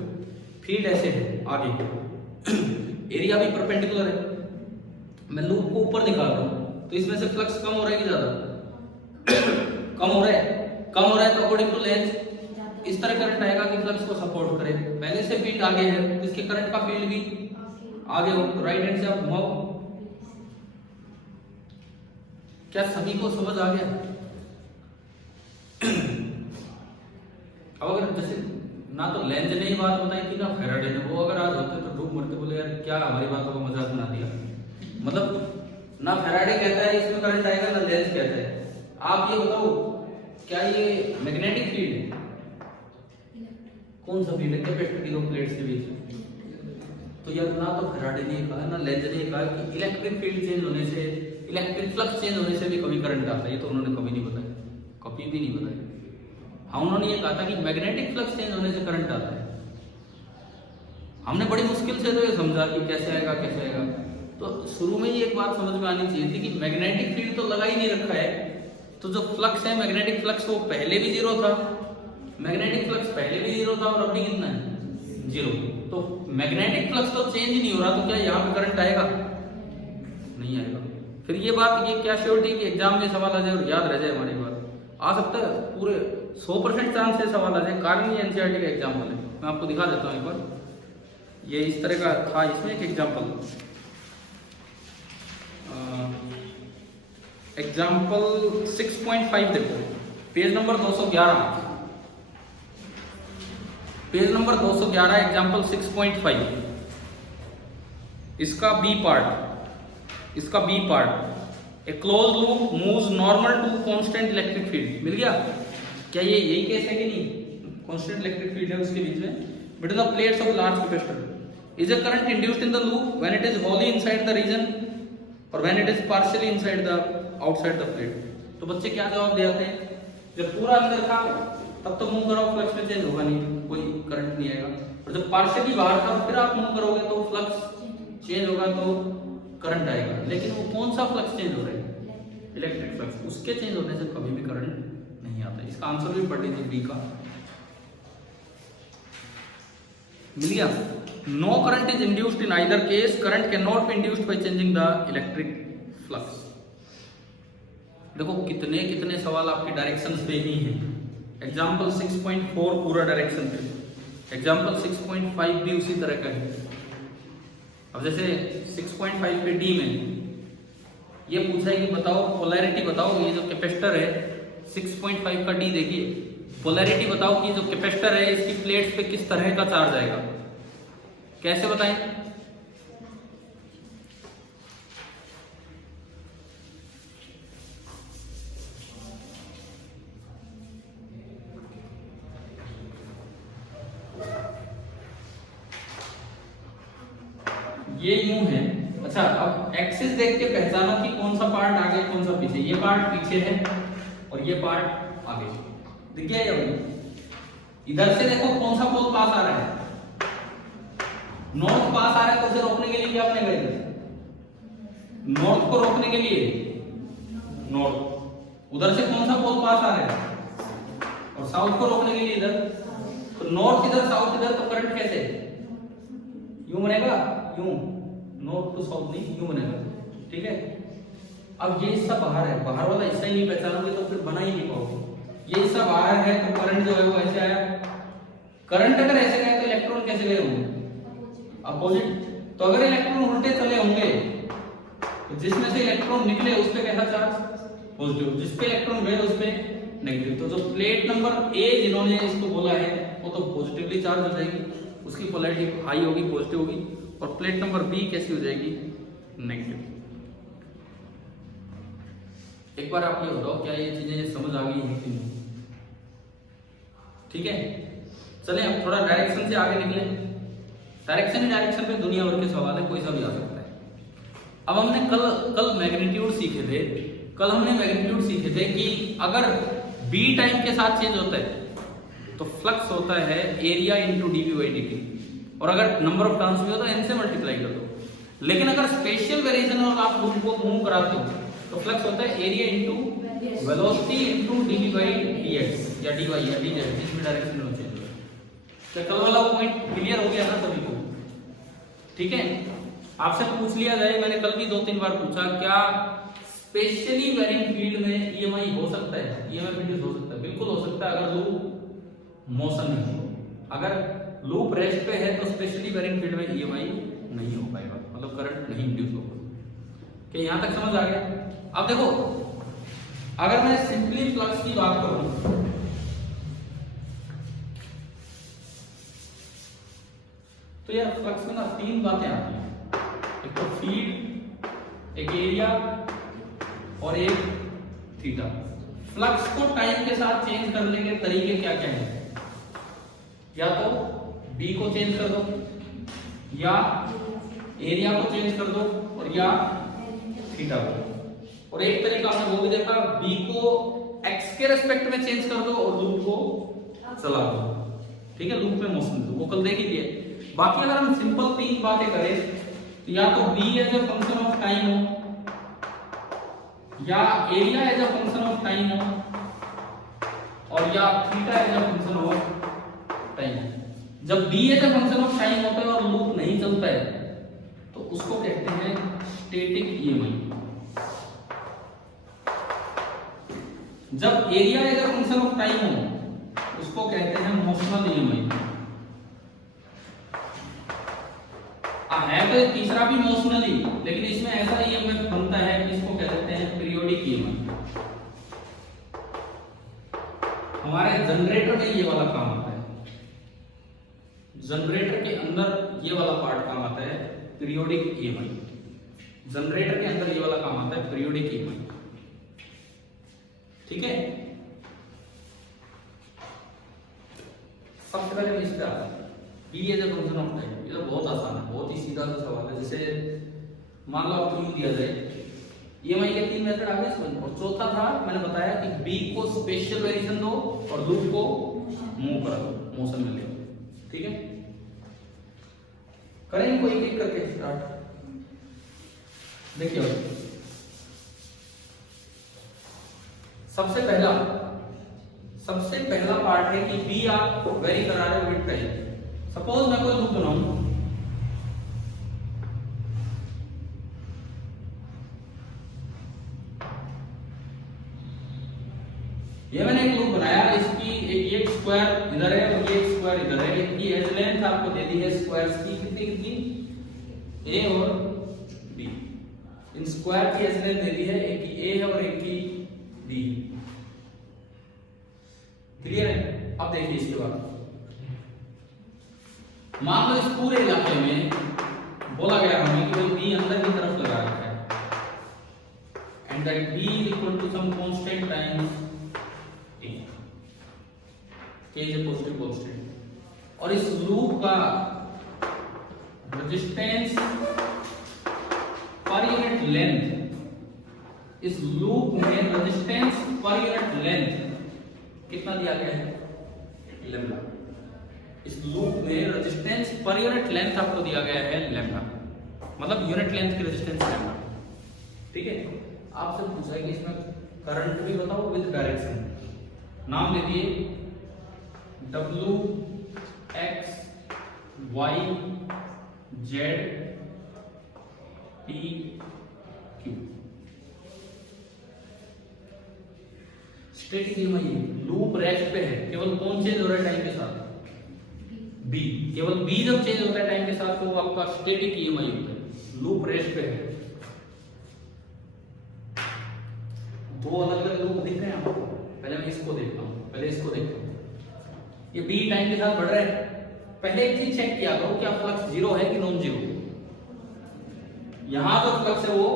फील्ड ऐसे है आगे, एरिया भी परपेंडिकुलर है। मैं लूप को ऊपर निकाल रहा हूँ तो इसमें से फ्लक्स कम हो रहा है कि ज्यादा? कम हो रहा है। कम हो रहा है तो अकॉर्डिंग टू लेंथ इस तरह करंट आएगा कि फ्लक्स को सपोर्ट करे। पहले से फील्ड आगे है तो इसके करंट का फील्ड भी आगे हो। तो राइट हैंड से आप घुमाओ। क्या सभी को समझ आ गया? अब अगर जैसे ना तो लेंज ने ही बात बताई थी ना फैराडे ने, वो अगर आज होते तो डूब मरते, बोले यार क्या हमारी बातों का मजाक बना दिया। मतलब ना फैराडे कहता है इसमें करंट आएगा ना लेंज कहता है। आप ये बताओ क्या ये मैग्नेटिक फील्ड है? कौन सा फील्ड है कैपेसिटर की दो प्लेट्स के बीच? तो यार ना तो फैराडे ने कहा ना लेंज ने कहा कि इलेक्ट्रिक फील्ड चेंज होने से, इलेक्ट्रिक फ्लक्स चेंज होने से भी कभी करंट आता है। ये तो उन्होंने कभी नहीं बताया, कभी भी नहीं बताया। हाँ उन्होंने ये कहा था कि मैग्नेटिक फ्लक्स चेंज होने से करंट आता है। हमने बड़ी मुश्किल से तो ये समझा कि कैसे आएगा कैसे आएगा। तो शुरू में ही एक बात समझ में आनी चाहिए थी कि मैग्नेटिक फील्ड तो लगा ही नहीं रखा है, तो जो फ्लक्स है मैग्नेटिक फ्लक्स वो पहले भी जीरो था, मैग्नेटिक फ्लक्स पहले भी जीरो था और अभी कितना है? जीरो। तो मैग्नेटिक फ्लक्स तो चेंज ही नहीं हो रहा, तो क्या यहाँ पे करंट आएगा? नहीं आएगा। फिर ये बात, ये क्या श्योरिटी कि एग्जाम में सवाल आ जाए और याद रह जाए? हमारी बात आ सकता है, पूरे 100% चांस से सवाल आ जाए। कारण ये एनसीईआरटी का एग्जाम्पल है, मैं आपको दिखा देता हूँ एक बार। ये इस तरह का था, इसमें एक एग्जाम्पल, एग्जाम्पल 6.5 देखो, page number 211, page number 211, example 6.5। इसका बी पार्ट, इसका B part, a close loop moves normal to constant electric field. मिल गया? क्या ये यही केस है कि नहीं? कांस्टेंट इलेक्ट्रिक फील्ड है उसके बीच में, between the plates of large capacitor is a current induced in the loop when it is wholly inside the region और when it is partially inside the outside the plate. तो बच्चे क्या जवाब दे आते हैं? जब पूरा अंदर था तब तो मूव करो फ्लक्स में चेंज होगा नहीं, कोई करंट नहीं आएगा। और जब पार्शियली बाहर था फिर आप मूव करोगे तो फ्लक्स चेंज होगा तो करंट आएगा। लेकिन वो कौन सा फ्लक्स चेंज हो रहा है? Electric flux. उसके चेंज होने से कभी भी करंट नहीं आता। इसका आंसर भी पढ़ लीजिए बी का। मिल गया? No current is induced in either case, current can not be induced by changing the electric flux. देखो कितने कितने सवाल आपके डायरेक्शंस पे ही हैं। एग्जाम्पल 6.4 पूरा डायरेक्शन पे, एग्जाम्पल 6.5 भी उसी तरह का है। अब जैसे 6.5 पे डी में ये पूछा है कि बताओ पोलैरिटी बताओ, ये जो कैपेसिटर है 6.5 का डी देखिए, पोलैरिटी बताओ कि जो कैपेसिटर है इसकी प्लेट्स पे किस तरह का चार्ज आएगा। कैसे बताएं? ये यूं है। अच्छा अब एक्सिस देख के पहचानो कि कौन सा पार्ट आगे कौन सा पीछे। ये पार्ट पीछे है और ये पार्ट आगे। दिख गया? इधर से देखो कौन सा पोल पास आ रहा है? नॉर्थ पास आ रहा है, तो उसे रोकने के लिए क्या अपने गए? नॉर्थ को रोकने के लिए नॉर्थ। उधर से कौन सा पोल पास आ रहा है? और साउथ को रोकने के लिए इधर। तो नॉर्थ इधर साउथ इधर, तो करंट कैसे? यूं बनेगा, यूं, नॉर्थ टू साउथ नहीं, यूं बनेगा। ठीक है? अब ये हिस्सा बाहर है, बाहर वाला हिस्सा ही नहीं पहचानोगे तो फिर बना ही नहीं पाओगे। ये हिस्सा बाहर है तो करंट जो है वो ऐसे आया। करंट अगर ऐसे गए तो इलेक्ट्रॉन कैसे गए होंगे? अपोजिट। तो अगर इलेक्ट्रॉन उल्टे चले होंगे तो जिसमें से इलेक्ट्रॉन निकले उस पे कैसा चार्ज? पॉजिटिव। जिस पे इलेक्ट्रॉन गए उस पे नेगेटिव। तो जो प्लेट नंबर ए जिन्होंने इसको बोला है वो तो पॉजिटिवली चार्ज हो जाएगी, उसकी पोलैरिटी हाई होगी, पॉजिटिव होगी। और प्लेट नंबर बी कैसी हो जाएगी? नेगेटिव। एक बार आप ये बताओ क्या ये चीजें समझ आ गई हैं कि नहीं? ठीक है, चलें अब थोड़ा डायरेक्शन से आगे निकले। डायरेक्शन पे दुनिया भर के सवाल है, कोई सा भी आ सकता है। अब हमने कल मैग्नीट्यूड सीखे थे। कल हमने मैग्नीट्यूड सीखे थे कि अगर बी टाइम के साथ चेंज होता है तो फ्लक्स होता है area into dv by d t, और अगर नंबर ऑफ टर्न्स में हो तो एन से मल्टीप्लाई कर दो। लेकिन अगर स्पेशल वेरिएशन और आप लूप को मूव कराते हो तो फ्लक्स होता है area into velocity into dv by dx या डी वाई या डी जेड, जिस भी डायरेक्शन में चेंज हो। तो कल वाला पॉइंट क्लियर हो गया ना सभी को? ठीक है, आपसे पूछ लिया जाए, मैंने कल भी 2-3 बार पूछा, क्या स्पेशली वेरिंग फील्ड में ईएमआई हो सकता है? ईएमआई इंड्यूस हो सकता है, बिल्कुल हो सकता है, अगर लूप मोशन में हो। अगर लूप रेस्ट पे है तो स्पेशली वेरिंग फील्ड में ईएमआई नहीं हो पाएगा, मतलब करंट नहीं इंड्यूस होगा। क्या यहां तक समझ आ गया? अब देखो, अगर मैं सिंपली फ्लक्स की बात करूं तो यार फ्लक्स में ना 3 बातें आती हैं, एक तो फील्ड, एक एरिया और एक थीटा। फ्लक्स को टाइम के साथ चेंज करने के तरीके क्या क्या हैं? या तो बी को चेंज कर दो, या एरिया को चेंज कर दो, और या थीटा को। और एक तरीका हमने वो भी देखा, बी को एक्स के रेस्पेक्ट में चेंज कर दो और लूप को चला दो। ठीक है, लूप में मोशन दो, वो कल देख ही लिए। बाकी अगर हम सिंपल 3 बातें करें तो या तो B as a function of time हो, या area as a function of time हो, और या theta as a function of time. जब B as a function of time होता है और लूप नहीं चलता है तो उसको कहते हैं स्टैटिक ईएमआई। जब area as a function of time हो उसको कहते हैं मोशनल ईएमआई। है तो तीसरा भी मोशनली, लेकिन इसमें ऐसा ईएमएफ बनता है कि इसको कह देते हैं पीरियोडिक ईएमएफ। हमारे जनरेटर में ये वाला काम आता है, जनरेटर के अंदर ये वाला पार्ट काम आता है पीरियोडिक ईएमआई। जनरेटर के अंदर ये वाला काम आता है पीरियोडिक ईएमआई। ठीक है, सबसे पहले लिस्ट आता है B as a function of time. ये तो बहुत आसान है, बहुत ही सीधा सा सवाल है। जैसे मान लो आपको यू दिया जाए, ईएमआई के 3 मेथड आ गए इसमें, और चौथा था मैंने बताया कि बी को स्पेशल वेरिएशन दो और लूप को मूव करा दो, मोशन में ले। ठीक है, करेंगे कोई एक करके स्टार्ट। देखिए, सबसे पहला पार्ट है कि बी आप वेरी करा रहे हो विद टाइम। सपोज मैं कोई लूप बनाऊं, ये मैंने एक लूप बनाया, इसकी एक स्क्वायर इधर है और ये स्क्वायर इधर है। इनकी एज लेंथ आपको दे दी है स्क्वायर्स की, कितनी ए और बी। इन स्क्वायर की एज लेंथ दे दी है, एक की ए है और एक की बी। क्लियर है? अब देखिए इसके बाद मान लो इस पूरे इलाके में बोला गया हमें कि बी अंदर की तरफ लगा रखा है, and that B is equal to some constant times A, K is a positive constant. और इस लूप का रेजिस्टेंस पर यूनिट लेंथ, इस लूप में रेजिस्टेंस पर यूनिट लेंथ कितना दिया गया है? लैम्डा। इस लूप में रेजिस्टेंस पर यूनिट लेंथ आपको दिया गया है लैम्डा, मतलब यूनिट लेंथ की रेजिस्टेंस लैम्डा। ठीक है, आपसे पूछा है कि इसमें करंट भी बताओ विद डायरेक्शन। नाम दे दिए W X Y Z P Q। Static EMI loop rest पे है, केवल कौन चेंज हो रहा है टाइम के साथ? बी। केवल बी जब चेंज होता है टाइम के साथ तो वो आपका स्टैटिक ईएमआई होता है, लूप रेस्ट पे है। दो अलग अलग लूप दिख रहे हैं आपको, पहले मैं इसको देखता हूं, पहले इसको देखता हूं। ये बी टाइम के साथ बढ़ रहा है। पहले एक चीज चेक किया करो, क्या फ्लक्स जीरो है कि नॉन जीरो? यहां जो फ्लक्स है वो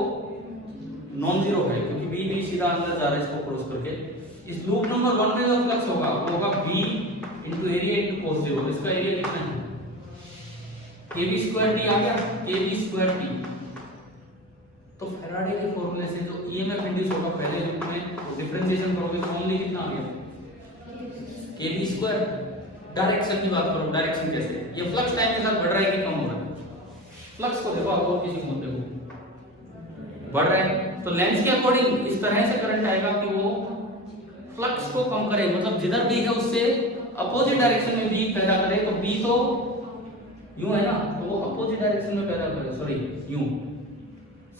नॉन जीरो है, क्योंकि बी भी सीधा अंदर जा रहा है इसको क्रॉस करके। इस लूप नंबर 1 में जो फ्लक्स होगा वो होगा B into area into cos 0। इसका एरिया कितना है? kb स्क्वायर टी आ गया, kb स्क्वायर टी। तो फैराडे के फॉर्मूले से जो ईएमएफ इंड्यूस होगा पहले लूप में, वो डिफरेंशिएशन करोगे तो ओनली कितना आ गया? kb square. डायरेक्शन की बात करो, डायरेक्शन कैसे? ये फ्लक्स टाइम के साथ बढ़ रहा है कि कम हो रहा है? फ्लक्स को देखो, आप और किसी को देखो, बढ़ रहा है। तो लेंस के अकॉर्डिंग इस तरह से करंट आएगा कि वो फ्लक्स को कम करे, मतलब जिधर भी है उससे अपोजिट डायरेक्शन में बी पैदा करे तो बी तो यूं है ना, तो वो अपोजिट डायरेक्शन में पैदा करेगा, सॉरी यूं,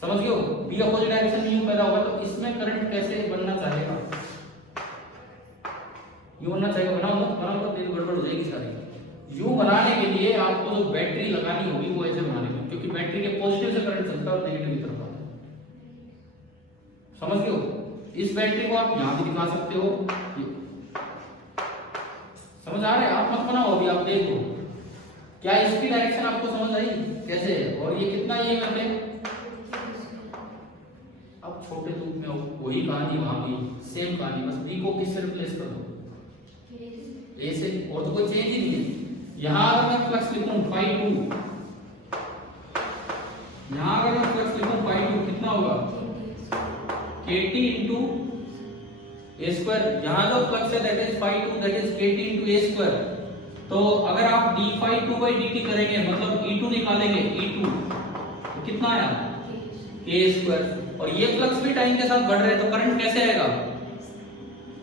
समझ गए हो, बी अपोजिट डायरेक्शन में यूं पैदा होगा। तो इसमें करंट कैसे बनना चाहेगा, यूं बनना चाहेगा, बनाओ तो तेरी गड़बड़ हो जाएगी सारी। यूं बनाने के लिए आपको जो बैटरी लगानी होगी वो ऐसे बनानी होगी, क्योंकि बैटरी के पॉजिटिव से करंट चलता है और नेगेटिव की तरफ आता है, समझ गए हो। इस बैटरी को आप यहां भी दिखा सकते हो, समझ आ रहा है, आप मत बनाओ अभी, आप देखो क्या इसकी डायरेक्शन आपको समझ आई कैसे है, और ये कितना ये करते हैं। अब छोटे दूध में वही कहानी, वहां भी सेम कहानी, बस बी को किससे रिप्लेस कर दो, ए से, और तो कोई चेंज ही नहीं है। यहां अगर मैं फ्लक्स लिखूं φ2, यहां अगर मैं फ्लक्स लिखूं φ2 कितना होगा kT into a square, यहां जो फ्लक्स है that is φ2 that is kT into a square। तो अगर आप d phi 2 by dt करेंगे मतलब E2 निकालेंगे, E2 तो कितना आया k स्क्वायर, और ये फ्लक्स भी टाइम के साथ बढ़ रहे हैं तो करंट कैसे आएगा,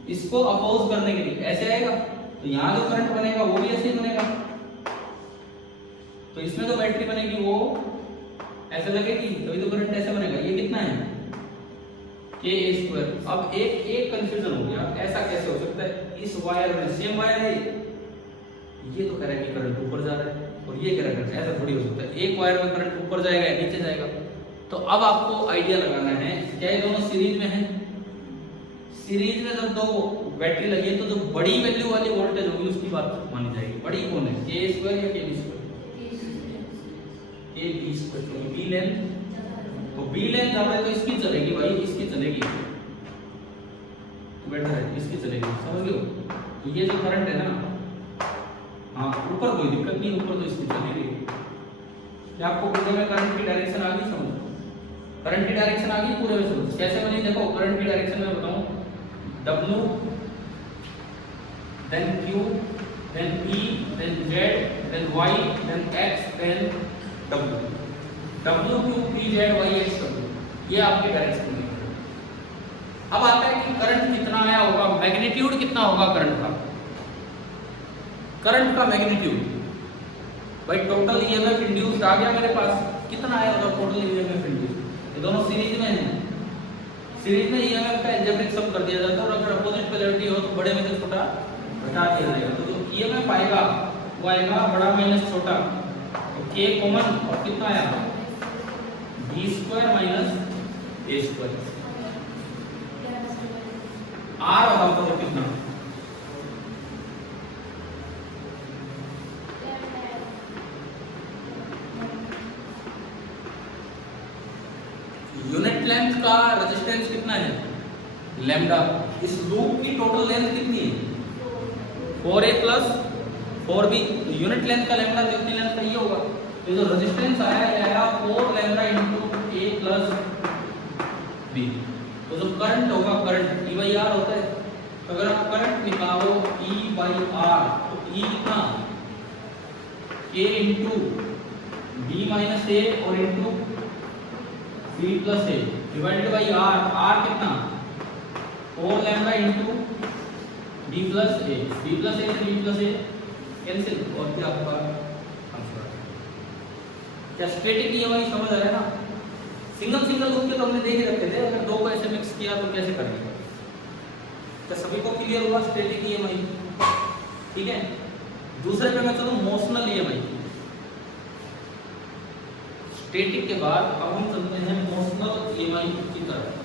इसको अपोज करने के लिए ऐसे आएगा, तो यहाँ जो करंट बनेगा वो भी ऐसे ही बनेगा। तो इसमें जो बैटरी बनेगी वो ऐसे लगेगी, तभी तो करंट ऐसे बनेगा। ये कितना है k स्क्वायर। अब एक कंफ्यूजन हो गया, ऐसा कैसे हो सकता है, इस वायर में सेम वायर है, ये तो कह रहा है कि करंट ऊपर जा रहा है और ये कह रहा है ऐसा थोड़ी हो सकता है, एक वायर में करंट ऊपर जाएगा या नीचे जाएगा। तो अब आपको आइडिया लगाना है, क्या ये दोनों सीरीज में हैं, सीरीज में जब दो बैटरी लगी है तो जो बड़ी वैल्यू वाली वोल्टेज होगी उसकी बात मानी जाएगी। बड़ी कौन है, k स्क्वायर या k b square, k b square, क्योंकि b लेंथ, तो b लेंथ ज्यादा है तो इसकी चलेगी भाई, इसकी चलेगी, बेटर है इसकी चलेगी, समझ लो। तो ये जो करंट है ना, हाँ ऊपर कोई दिक्कत नहीं, ऊपर तो इसकी चलेगी। क्या आपको पूरे में करंट की डायरेक्शन आ गई समझ, करंट की डायरेक्शन आ गई पूरे में समझ, कैसे बनी देखो। करंट की डायरेक्शन में बताऊं, W then Q then E then Z then Y then X then W, W Q P Z Y X W, ये आपकी डायरेक्शन है। अब आता है कि करंट कितना आया होगा, मैग्नीट्यूड कितना होगा करंट का, करंट का मैग्नीट्यूड भाई टोटल ईएमएफ इंड्यूस्ड आ गया मेरे पास, कितना आया होगा टोटल ईएमएफ इंड्यूस्ड। ये दोनों सीरीज में हैं, सीरीज में ईएमएफ का एल्जेब्रिक सम कर दिया जाता है, और अगर अपोजिट पोलैरिटी हो तो बड़े में से छोटा घटा दिया जाएगा। तो जो ईएमएफ आएगा वो आएगा बड़ा माइनस छोटा, तो k कॉमन, और कितना आया b square minus a square. r बताओ तो कितना, यूनिट लेंथ का रेजिस्टेंस कितना है लैम्डा, इस लूप की टोटल लेंथ कितनी है 4a plus 4b, unit length का लैम्डा कितनी लेंथ का ये होगा। तो जो रेजिस्टेंस आया ये आया 4 lambda into a plus b। तो जो करंट होगा, करंट E by R होता है, तो अगर आप करंट निकालो E by R तो E कितना k into b minus a और into b plus a divided by r, r कितना 4 lambda into b plus a, b plus a से b प्लस a कैंसिल, और फिर आपका आंसर। क्या स्टैटिक ईएमआई समझ आ रहा है ना, सिंगल सिंगल लूप के तो हमने देख ही रखे थे, अगर दो को ऐसे मिक्स किया तो कैसे करेंगे। क्या सभी को क्लियर हुआ स्टैटिक ईएमआई, ठीक है। दूसरे पे मैं चलूं मोशनल ईएमआई, स्टैटिक के बाद अब हम चलते हैं मोशनल ईएमआई की तरफ।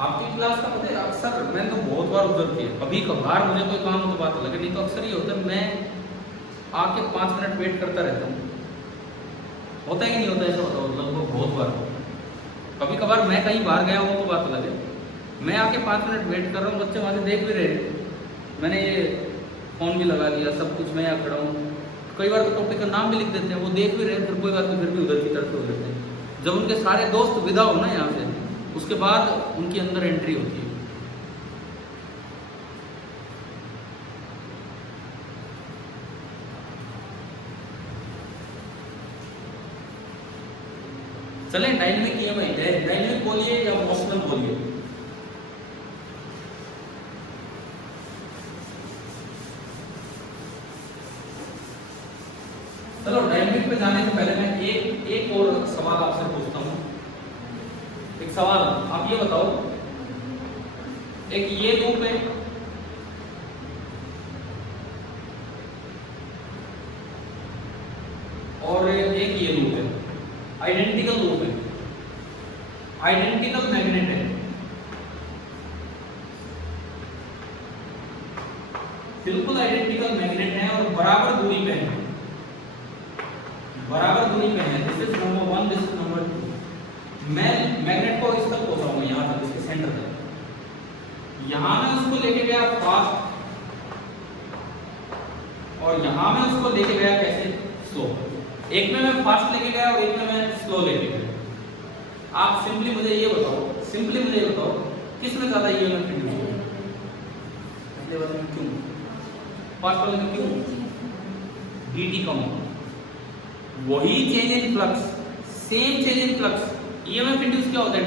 आपकी क्लास का पता है, अक्सर मैंने तो बहुत बार ऑब्जर्व किया, कभी कभार मुझे कोई काम तो बात लगे, नहीं तो अक्सर ये होता है मैं आके 5 मिनट वेट करता रहता हूँ। होता है कि नहीं होता है, ऐसा होता है लगभग बहुत बार। कभी कभार मैं कहीं बाहर गया हूँ तो बात अलग है, मैं आके 5 मिनट वेट कर रहा हूँ, बच्चे वहाँ से देख भी रहे, मैंने ये फ़ोन भी लगा लिया, सब कुछ मैं यहाँ खड़ा हूँ, कई बार तो टॉपिक का नाम भी लिख देते हैं, वो देख भी रहे, फिर कोई बात नहीं, फिर भी उधर की तरफ हो जाते हैं। जब उनके सारे दोस्त विदा हो ना यहाँ से, उसके बाद उनकी अंदर एंट्री होती है। चले डायनेमिक ईएमआई, डायनेमिक बोलिए या मोशनल बोलिए। चलो डायनेमिक पे जाने से पहले मैं एक और सवाल आपसे पूछता हूँ। एक सवाल, आप ये बताओ, एक ये लूप है और एक ये लूप है, आइडेंटिकल लूप है, आइडेंटिकल मैग्नेट है, बिल्कुल आइडेंटिकल मैग्नेट है और बराबर दूरी पे है, बराबर दूरी पे है। This is number 1, this is number 2। मैं मैग्नेट को इस तक पहुंचाऊंगा, यहां तक, इसके सेंटर तक। यहां मैं उसको लेके गया फास्ट और यहां मैं उसको लेके गया कैसे, स्लो। एक में मैं फास्ट लेके गया और एक में मैं स्लो लेके गया। आप सिंपली मुझे ये बताओ किस में ज्यादा ईएमएफ इंड्यूस होगा? पहले वाले में क्यों, फास्ट वाले में क्यों? dt कम होगा। वही change in flux, same change in flux, EMF induce क्या होता है,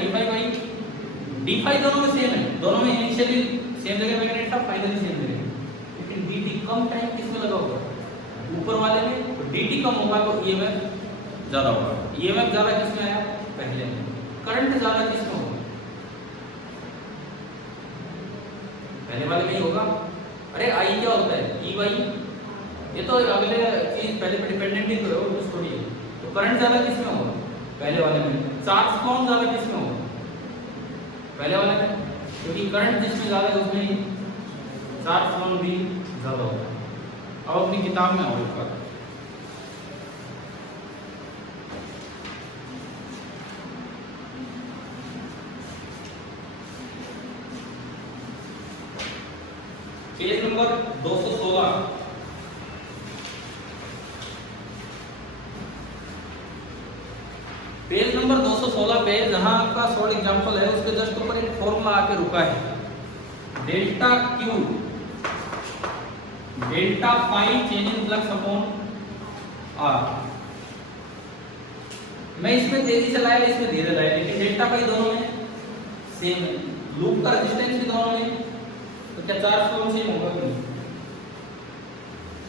डी फाई दोनों में सेम है, दोनों में इनिशियली सेम जगह मैग्नेट था, फाइनली सेम जगह। लेकिन dt कम टाइम किस में लगा होगा, ऊपर वाले में। तो dt कम होगा तो ईएमएफ ज्यादा होगा। ईएमएफ ज्यादा किस में आया, पहले में। करंट ज्यादा किस में होगा, पहले वाले में ही होगा। अरे आई क्या होता है, ई बाई, ये तो अगले चीज पहले पे डिपेंडेंट ही तो है, वो थोड़ी है। तो करंट ज्यादा किस में होगा, पहले वाले में। चार्ज फ्लॉ ज्यादा किस में होगा, पहले वाले में, क्योंकि करंट जिसमें ज्यादा है उसमें ही चार्ज फ्लॉ भी ज्यादा होगा। अब अपनी किताब में आओ एक बार, पेज नंबर 216। पेज नंबर 216 पे जहां आपका शॉर्ट एग्जांपल है उसके जस्ट ऊपर एक फॉर्मूला आके रुका है, delta q, delta phi change in flux upon R. मैं इसमें तेजी से लाया, इसमें धीरे लाया, लेकिन डेल्टा फाई दोनों में सेम है, लूप का रेजिस्टेंस भी दोनों में, तो क्या चार्ज फ्लो सेम होगा?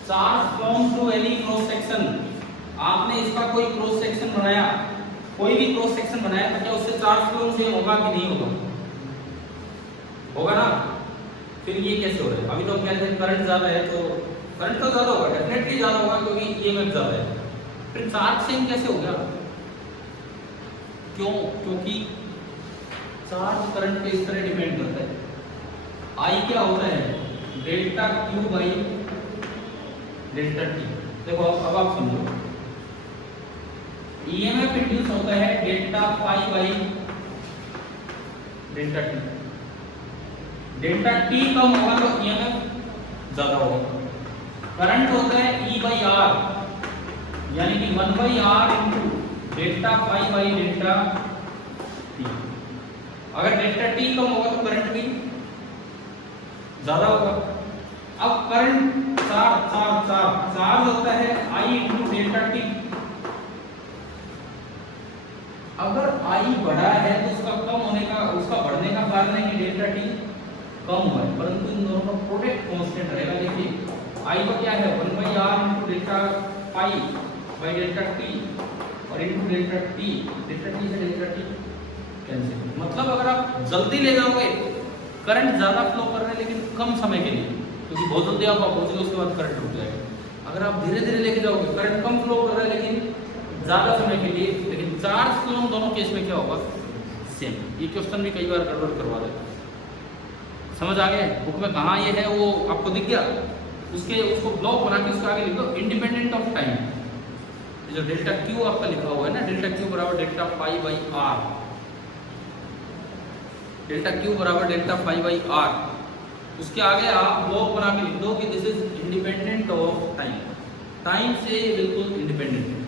Charge flow through any cross section, आपने इसका कोई क्रॉस सेक्शन बनाया, कोई भी क्रॉस सेक्शन बनाया, तो क्या उससे चार्ज फ्लो सेम होगा कि नहीं होगा, होगा ना। फिर ये कैसे हो रहा है, अभी तो हम कह रहे थे करंट ज्यादा है, तो करंट तो ज्यादा होगा, डेफिनेटली ज्यादा होगा क्योंकि ईएमएफ ज्यादा है। फिर चार्ज सेम कैसे हो गया, क्यों? क्योंकि चार्ज करंट पे इस तरह डिपेंड करता है। आई क्या होता है, delta Q by delta T. देखो अब आप समझो, ईएमएफ इंड्यूस होता है delta phi by delta T. Delta T कम होगा तो ईएमएफ ज्यादा होगा। करंट होता है ई बाई आर, यानी कि 1 by R into delta phi by delta t. अगर डेल्टा टी कम होगा तो करंट भी ज्यादा होगा। अब करंट चार्ज होता है आई इंटू डेल्टा टी। अगर आई बढ़ा है तो उसका कम होने का, उसका बढ़ने का कारण है कि डेल्टा टी कम हुआ है, परंतु इन दोनों का प्रोडक्ट कांस्टेंट रहेगा। देखिए आई का क्या है, 1 by R into delta pi by delta t और इंटू डेल्टा टी से डेल्टा टी कैंसिल। मतलब अगर आप जल्दी ले जाओगे, करंट ज्यादा फ्लो कर रहा है लेकिन कम समय के लिए, क्योंकि बहुत जल्दी आप पहुंचोगे उसके बाद करंट रुक जाएगा। अगर आप धीरे धीरे लेके जाओगे, करंट कम फ्लो कर रहा है लेकिन ज्यादा समय के लिए, लेकिन चार्ज फ्लो दोनों केस में क्या होगा, सेम। ये क्वेश्चन भी कई बार गड़बड़ करवा देते हैं। समझ आ गया बुक में कहाँ ये है, वो आपको दिख गया, उसको ब्लॉक बना के उसके आगे लिख दो इंडिपेंडेंट ऑफ टाइम। जो डेल्टा क्यू आपका लिखा हुआ है ना, डेल्टा क्यू बराबर delta phi by R, delta q बराबर डेल्टा फाई बाई आर, उसके आगे आप ब्लॉक बना के लिख दो कि this is independent of time. Time से ये बिल्कुल इंडिपेंडेंट है।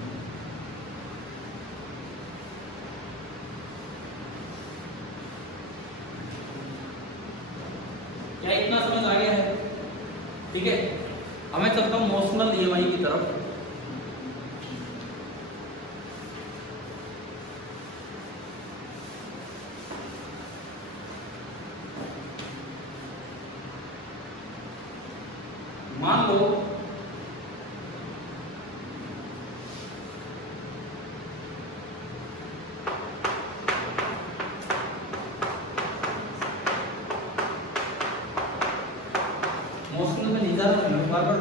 क्या इतना समझ आ गया है? ठीक है, अब मैं चलता हूं मोशनल ईएमआई की तरफ।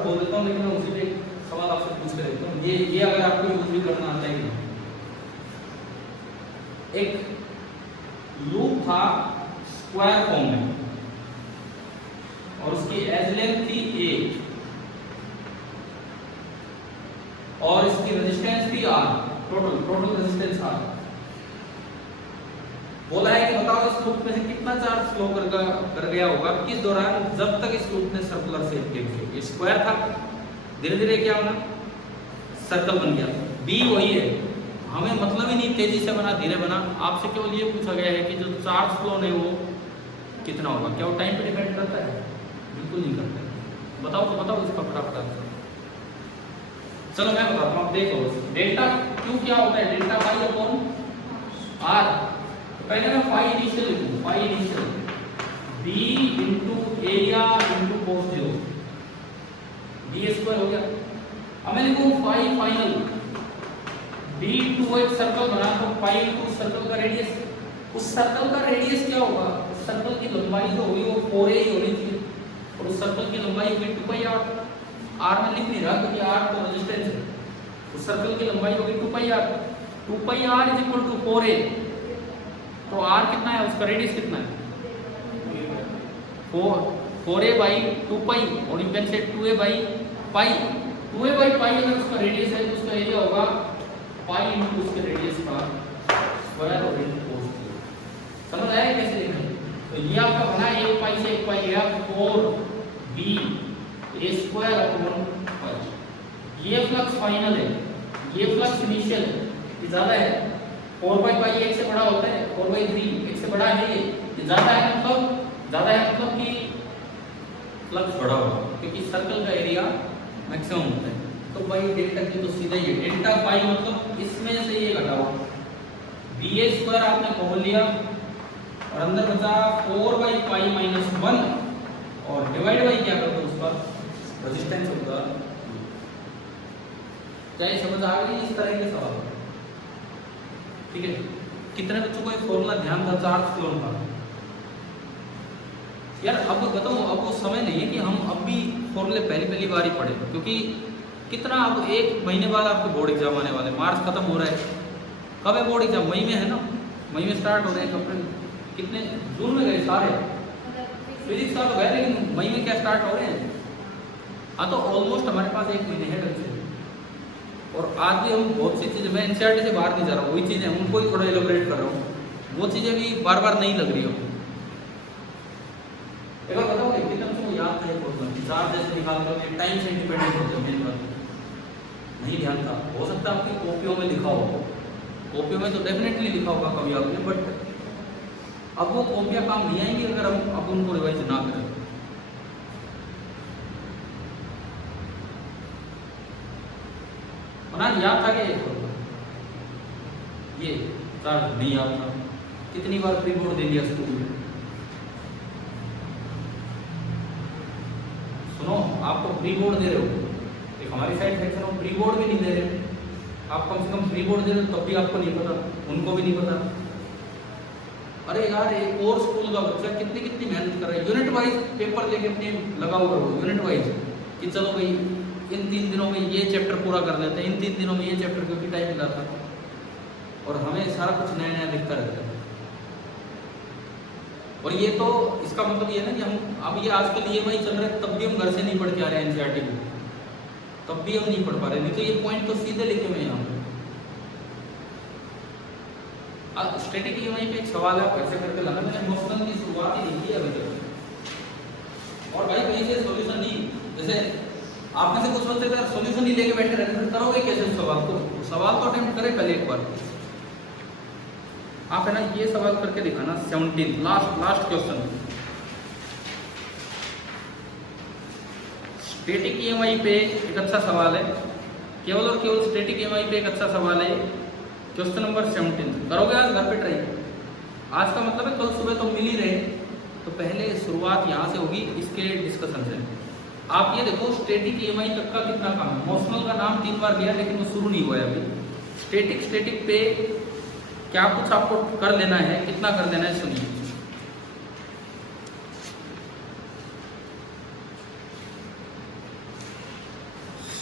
बोल देता हूँ, लेकिन मैं उसी पे एक सवाल आपसे पूछ के देता हूँ। ये अगर आपको यूज भी करना आता है कि एक लूप था स्क्वायर फॉर्म में और उसकी एज लेंथ थी a और इसकी रेजिस्टेंस थी r, टोटल रेजिस्टेंस r। बोला है कि बताओ इस लूप में से कितना चार्ज फ्लो कर गया होगा किस दौरान, जब तक इस लूप ने सर्कुलर शेप के लिए। ये स्क्वायर था, धीरे धीरे क्या होना, सर्कल बन गया। बी वही है, हमें मतलब ही नहीं तेजी से बना धीरे बना। आपसे केवल ये पूछा गया है कि जो चार्ज फ्लो है वो कितना होगा। क्या वो टाइम पे डिपेंड करता है? बिल्कुल नहीं करता है। बताओ तो बताओ इसका फटाफट आंसर। चलो मैं बताता हूँ, आप देखो। डेल्टा क्यू क्या होता है? Delta pi upon R. पहले मैं फाई इनिशियल लिखूं, phi initial B into area into cos zero, D square हो गया। अब मैं लिखूं फाई फाइनल, बी इंटू एक सर्कल बना तो पाई इंटू सर्कल का रेडियस। उस सर्कल का रेडियस क्या होगा? उस सर्कल की लंबाई जो होगी वो 4a ही होनी चाहिए और उस सर्कल की लंबाई होगी 2 r। r में लिख नहीं रहा क्योंकि r तो रेजिस्टेंस है। उस सर्कल की लंबाई होगी 2 r। 2 r is equal to 4a। तो r कितना है? उसका रेडियस कितना है? 4a बाई 2 पाई और you can say 2a by pi. 2a by pi अगर उसका रेडियस है तो उसका एरिया होगा पाई इंटू उसके रेडियस का स्क्वायर और इंटू कोस। समझ आया कैसे लिखना है? तो ये आपका बना 1 पाई से 1 पाई गया 4b a square upon pi. ये फ्लक्स फाइनल है, ये फ्लक्स इनिशियल है, ये ज्यादा है। 4 बाई पाई 1 से बड़ा होता है, 4 बाई 3 1 से बड़ा है। ये ज्यादा है मतलब कि फ्लक्स बड़ा होगा क्योंकि सर्कल का एरिया मैक्सिमम होता है। तो भाई डेल्टा की तो सीधा ही है, डेल्टा पाई मतलब इसमें से ये घटा हुआ बी ए स्क्वायर आपने कॉमन लिया और अंदर बचा 4 बाई पाई माइनस 1 और डिवाइड बाई क्या कर दो उसका रेजिस्टेंस होगा। क्या ये समझ आ गई? इस तरह के सवाल, ठीक है। कितने बच्चों को ये फॉर्मूला ध्यान था चार्ज फ्लो का? यार अब बताओ, अब वो समय नहीं है कि हम अब भी फॉर्मूले पहली बार ही पढ़े, क्योंकि कितना अब 1 महीने बाद आपके बोर्ड एग्जाम आने वाले। मार्च खत्म हो रहा है, कब है बोर्ड एग्जाम? मई में है ना, मई में स्टार्ट हो रहे हैं। अप्रैल कितने जून में गए सारे फिजिक्स का तो गए, लेकिन मई में क्या स्टार्ट हो रहे हैं? हाँ, तो ऑलमोस्ट हमारे पास 1 महीने है ढंग से। और आज भी हम बहुत सी चीज़ें, मैं एनसीईआरटी से बाहर नहीं जा रहा हूँ, वही चीज़ें उनको ही थोड़ा एलोबरेट कर रहा हूँ। वो चीज़ें भी बार बार नहीं लग रही हो। एक बार बताओगे कितना तुमको याद था ये फॉर्मूला? चार्ज जैसे निकाल रहे हो, टाइम से इंडिपेंडेंट होते हो। मेरी बात नहीं ध्यान था, हो सकता है आपकी कॉपियों में लिखा हो, कॉपियों में तो डेफिनेटली लिखा होगा कभी आपने, बट अब वो कॉपियाँ काम नहीं आएंगी अगर हम अब उनको रिवाइज ना करें। ना याद था कि ये चार्ज नहीं याद था? कितनी बार प्री बोर्ड दे दिया स्कूल में? सुनो, आपको प्री बोर्ड दे रहे हो, एक हमारी साइड सेक्शन में प्री बोर्ड भी नहीं दे रहे। आप कम से कम प्री बोर्ड दे रहे हो तब भी आपको नहीं पता, उनको भी नहीं पता। अरे यार, एक और स्कूल का बच्चा कितनी मेहनत कर रहा है, यूनिट वाइज पेपर लेके अपने लगा हुआ हो, यूनिट वाइज कि चलो भाई इन 3 दिनों में ये चैप्टर पूरा कर लेते हैं, इन 3 दिनों में ये चैप्टर, क्योंकि टाइम मिला था। और हमें सारा कुछ नया नया दिखता रहता है। और ये तो इसका मतलब ये है ना कि हम अब ये आजकल EMI चल रहा है, तब भी हम घर से नहीं पढ़ के आ रहे हैं एनसीईआरटी को, तब भी हम नहीं पढ़ पा रहे। नहीं तो ये पॉइंट तो सीधे लिखे हुए हैं यहाँ पे। स्टैटिक EMI पे एक सवाल है, कैसे करके लाना। मैंने नोशनल की शुरुआत ही नहीं की अभी तक, और भाई कहीं से सोल्यूशन नहीं। जैसे आप में से कुछ सोचते थे सोल्यूशन ही लेके बैठे रहते थे, करोगे कैसे उस सवाल को? सवाल तो अटेम्प्ट करें पहले एक बार। आप है ना ये सवाल करके दिखाना, 17 लास्ट क्वेश्चन। स्टैटिक EMI पे एक अच्छा सवाल है, केवल और केवल स्टैटिक EMI पे एक अच्छा सवाल है, क्वेश्चन नंबर 17। करोगे आज घर पे ट्राई? आज का मतलब है कल सुबह तो मिल ही रहे, तो पहले शुरुआत यहाँ से होगी इसके डिस्कशन से। आप ये देखो स्टैटिक EMI तक का कितना काम है। नोशनल का नाम 3 बार लिया लेकिन वो शुरू नहीं हुआ है अभी। स्टैटिक पे क्या कुछ आपको कर लेना है, कितना कर लेना है, सुनिए।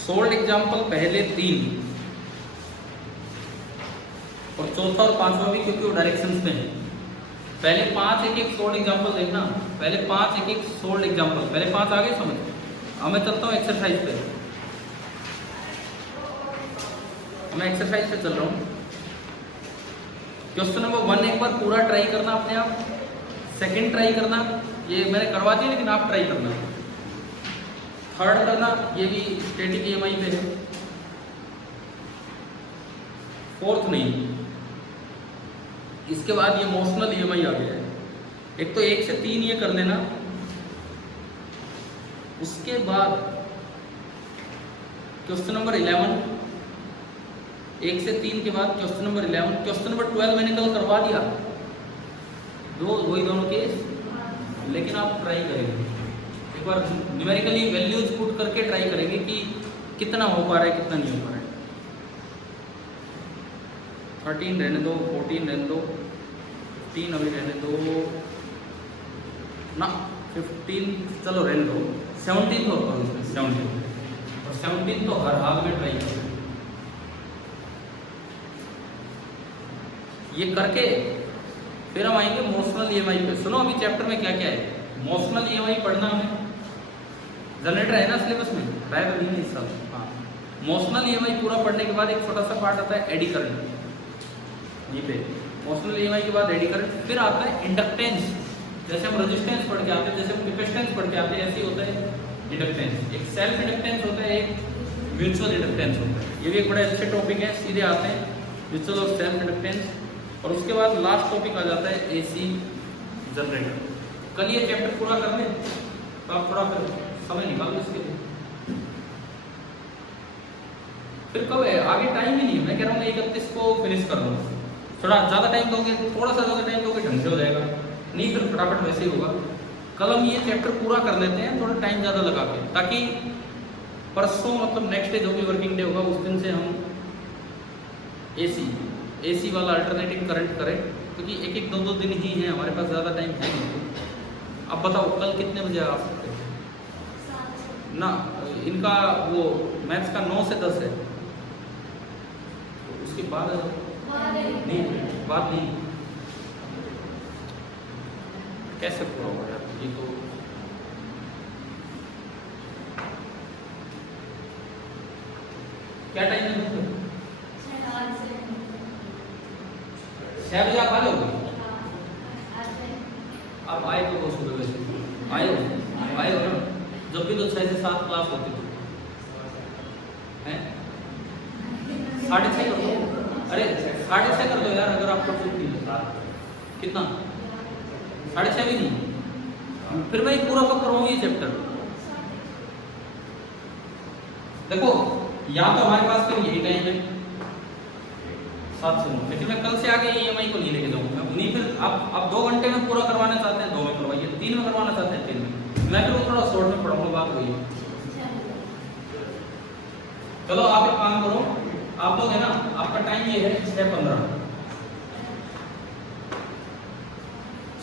सोल्ड एग्जाम्पल पहले 3 और चौथा और पांचवा भी, क्योंकि वो डायरेक्शंस में है। पहले 5 एक एक सोल्ड एग्जाम्पल देखना, पहले 5 एक एक सोल्ड एग्जाम्पल, पहले 5 आगे समझ। अब मैं चलता हूँ एक्सरसाइज पे, मैं एक्सरसाइज पे चल रहा हूँ। क्वेश्चन नंबर 1 एक बार पूरा ट्राई करना अपने आप, सेकंड ट्राई करना, ये मैंने करवा दिया लेकिन आप ट्राई करना। थर्ड करना, ये भी स्टैटिक ईएमआई पे है। फोर्थ नहीं, इसके बाद ये इमोशनल ईएमआई आ गया है। एक तो 1 से 3 ये कर लेना, उसके बाद क्वेश्चन नंबर 11, 1 से 3 के बाद क्वेश्चन नंबर 11, क्वेश्चन नंबर 12 मैंने कल करवा दिया, वही दोनों केस, लेकिन आप ट्राई करेंगे एक बार न्यूमेरिकली वैल्यूज पुट करके ट्राई करेंगे कि कितना हो पा रहा है कितना नहीं हो पा रहा है। 13 रहने दो, 14 रहने दो, 3 अभी रहने दो ना, 15 चलो रहने दो, 17 तो होगा उसमें, 17 और 17 तो हर हाल में ट्राई करें। ये करके फिर हम आएंगे इमोशनल ईएमआई पे। सुनो अभी चैप्टर में क्या क्या है। इमोशनल ईएमआई पढ़ना हमें, जनरेटर है ना सिलेबस में, राय तो नहीं सब। हाँ, इमोशनल ईएमआई पूरा पढ़ने के बाद एक छोटा सा पार्ट आता है एडी करंट, यहीं पे इमोशनल ईएमआई के बाद एडी करंट, फिर आता है इंडक्टेंस। जैसे हम रेजिस्टेंस पढ़ के आते हैं, जैसे हम कैपेसिटेंस पढ़ के आते हैं, ऐसे ही होता है इंडक्टेंस। एक सेल्फ इंडक्टेंस होता है, एक म्यूचुअल इंडक्टेंस होता है। ये भी एक बड़े अच्छे टॉपिक है, सीधे आते हैं म्यूचुअल और सेल्फ इंडक्टेंस। और उसके बाद लास्ट टॉपिक आ जाता है एसी जनरेटर। कल ये चैप्टर पूरा कर लें तो आप थोड़ा फिर समय निकाल लो इसके लिए। फिर कब है आगे, टाइम ही नहीं है। मैं कह रहा हूँ 31 को फिनिश कर लो। थोड़ा ज़्यादा टाइम दोगे, थोड़ा सा ज़्यादा टाइम दोगे ढंग से हो जाएगा, नहीं फिर फटाफट वैसे ही होगा। कल हम ये चैप्टर पूरा कर लेते हैं थोड़ा टाइम ज़्यादा लगा के, ताकि परसों मतलब नेक्स्ट डे जो भी वर्किंग डे होगा उस दिन से हम एसी वाला अल्टरनेटिव करंट करें, क्योंकि एक एक 2-2 दिन ही है हमारे पास, ज़्यादा टाइम है नहीं। अब बताओ कल कितने बजे आ सकते हैं ना। इनका वो मैथ्स का 9 से 10 है, उसके बाद नहीं, बात नहीं कैसे पूरा होगा यार ये तो। क्या टाइम है? 6 बजे आप आ जाओगे? आप आए तो सुबह वैसे आए हो ना, जब भी तो 6 से 7 क्लास होती थी, हैं 6:30 कर दो। अरे 6:30 कर दो यार, अगर आपको छुट्टी है कितना 6:30 भी नहीं, फिर मैं पूरा कब करूँगी ये चैप्टर। देखो या तो हमारे पास फिर यही टाइम है 7 से 9, लेकिन मैं कल से आगे ईएमआई को नहीं लेके जाऊंगा नहीं। फिर आप 2 घंटे में पूरा करवाना चाहते हैं 2 में करवाइए, 3 में करवाना चाहते हैं 3 में, मैं फिर थोड़ा शॉर्ट में पढ़ाऊंगा, बात वही है। चलो आप एक काम करो, आप लोग है ना, आपका टाइम ये है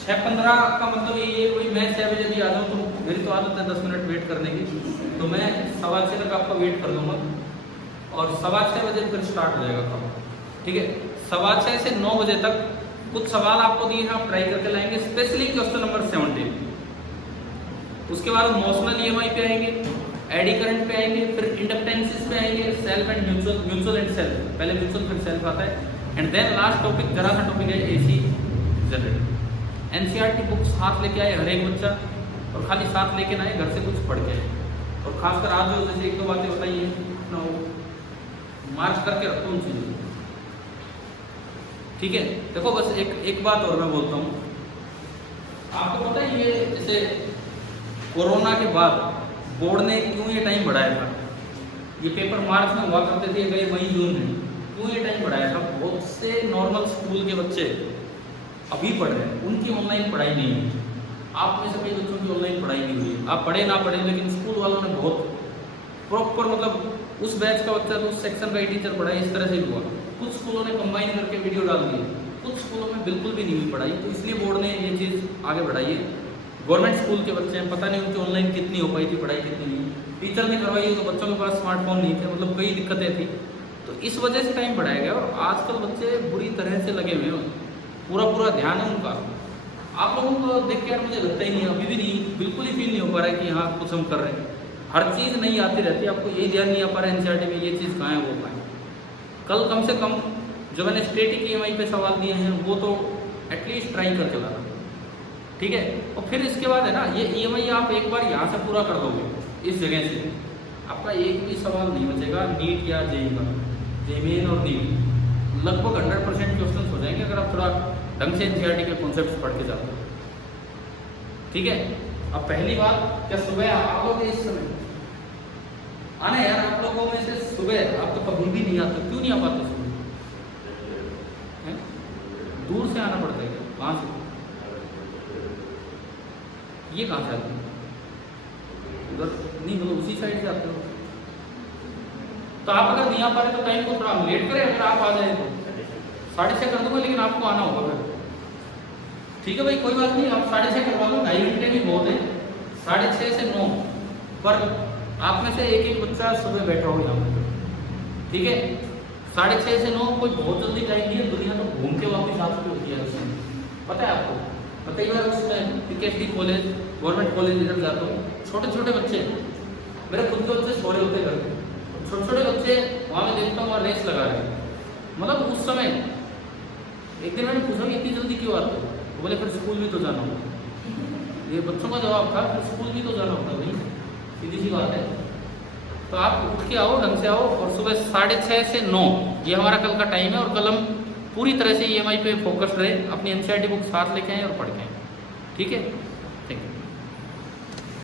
6:15 का मतलब ये वही मैं 6 बजे भी आ जाऊँ तो मेरी तो आदत है 10 मिनट वेट करने की, तो मैं 6:15 तक आपका वेट कर लूँगा और 6:15 बजे फिर स्टार्ट हो जाएगा काम, ठीक है। 6:15 से 9 बजे तक कुछ सवाल आपको दिए हैं, आप ट्राई करके लाएंगे, स्पेशली क्वेश्चन नंबर 17। उसके बाद इमोशनल ईएमआई पे आएंगे, एडी करंट पे आएंगे, फिर इंडक्टेंसेस पे आएंगे, self and mutual, mutual and self, पहले म्यूचुअल फिर सेल्फ आता है, एंड देन लास्ट टॉपिक जरा सा टॉपिक है एसी जनरेटर। एनसीईआरटी बुक्स हाथ लेके आए हर एक बच्चा, और खाली साथ लेके ना आए, घर से कुछ पढ़ के आए, और खासकर आज जो जैसे 1-2 बातें बताई हैं ना, वो मार्च करके रखो उन चीज़ों को, ठीक है। देखो बस एक बात और मैं बोलता हूँ, आपको पता है ये जैसे कोरोना के बाद बोर्ड ने क्यों ये टाइम बढ़ाया था, ये पेपर मार्च में हुआ करते थे, गए मई जून में, क्यों ये टाइम बढ़ाया था। बहुत से नॉर्मल स्कूल के बच्चे अभी पढ़ रहे हैं, उनकी ऑनलाइन पढ़ाई नहीं हुई। आप में से कई बच्चों की ऑनलाइन पढ़ाई नहीं हुई है, आप पढ़े ना पढ़े, लेकिन स्कूल वालों ने बहुत प्रॉपर मतलब उस बैच का बच्चा तो उस सेक्शन का ही टीचर पढ़ाई, इस तरह से ही हुआ। कुछ स्कूलों ने कंबाइन करके वीडियो डाल दिए, कुछ स्कूलों में बिल्कुल भी नहीं हुई पढ़ाई, तो इसलिए बोर्ड ने ये चीज़ आगे बढ़ाई है। गवर्नमेंट स्कूल के बच्चे हैं, पता नहीं उनकी ऑनलाइन कितनी हो पाई थी पढ़ाई, कितनी नहीं, टीचर ने करवाई तो बच्चों के पास स्मार्टफोन नहीं थे, मतलब कई दिक्कतें थी, तो इस वजह से टाइम बढ़ाया गया। और आजकल बच्चे बुरी तरह से लगे हुए हैं, पूरा ध्यान है उनका। आप लोगों को देख के यार मुझे लगता ही नहीं, अभी भी नहीं, बिल्कुल ही फील नहीं हो पा रहा है कि हाँ कुछ हम कर रहे हैं। हर चीज़ नहीं आती रहती, आपको ये ध्यान नहीं आ पा रहा है एनसीईआरटी में ये चीज़ कहाँ है वो कहाँ है। कल कम से कम जो मैंने स्टैटिक ईएमआई पे सवाल दिए हैं वो तो एटलीस्ट ट्राई करके लाना, ठीक है। और फिर इसके बाद है ना, ये ईएमआई आप एक बार यहाँ से पूरा कर दोगे इस जगह से, आपका एक भी सवाल नहीं बचेगा नीट या जेईई का, जेईई मेन और नीट लगभग 100% क्वेश्चन हो जाएंगे अगर आप थोड़ा ढंग से एनसीईआरटी के कॉन्सेप्ट पढ़ के जाते हो, ठीक है। अब पहली बात, क्या सुबह आप लोग इस समय आना यार, आप लोगों में से सुबह आप तो कभी भी नहीं आते, क्यों नहीं आ पाते सुबह? दूर से आना पड़ता है क्या? कहाँ से? ये कहाँ से आते हो? उधर नहीं, मतलब उसी साइड से आते हो। तो आप अगर नहीं आ पा रहे तो टाइम को थोड़ा लेट करें, अगर आप आ जाए तो 6:30 कर दूंगा, लेकिन आपको आना होगा फिर, ठीक है भाई, कोई बात नहीं, आप 6:30 करवा लो, 2.5 घंटे भी बहुत है। 6:30 से 9 पर आप में से एक बच्चा सुबह बैठा हो यहाँ पर, ठीक है। 6:30 से 9 कोई बहुत जल्दी टाइम नहीं है, दुनिया तो घूम के वापस आ चुकी होती है उसमें, पता है आपको। कई बार उसमें पीकेएसडी कॉलेज, गवर्नमेंट कॉलेज इधर जाता हूँ, छोटे बच्चे, मेरे खुद के बच्चे सो रहे होते घर पे, छोटे बच्चे वहाँ में देखता हूँ वहाँ रेस लगा रहे हैं। मतलब उस समय एक दिन मैंने पूछा कि इतनी जल्दी क्यों आते हो, तो बोले फिर स्कूल भी तो जाना होगा। ये बच्चों का जवाब था, फिर स्कूल भी तो जाना होता भाई, सीधी सी बात है। तो आप उठ के आओ, ढंग से आओ, और सुबह 6:30 से 9 ये हमारा कल का टाइम है। और कल हम पूरी तरह से ईएमआई पे फोकस रहे, अपनी एनसीईआरटी बुक साथ लेके आए और पढ़ के आए, ठीक है।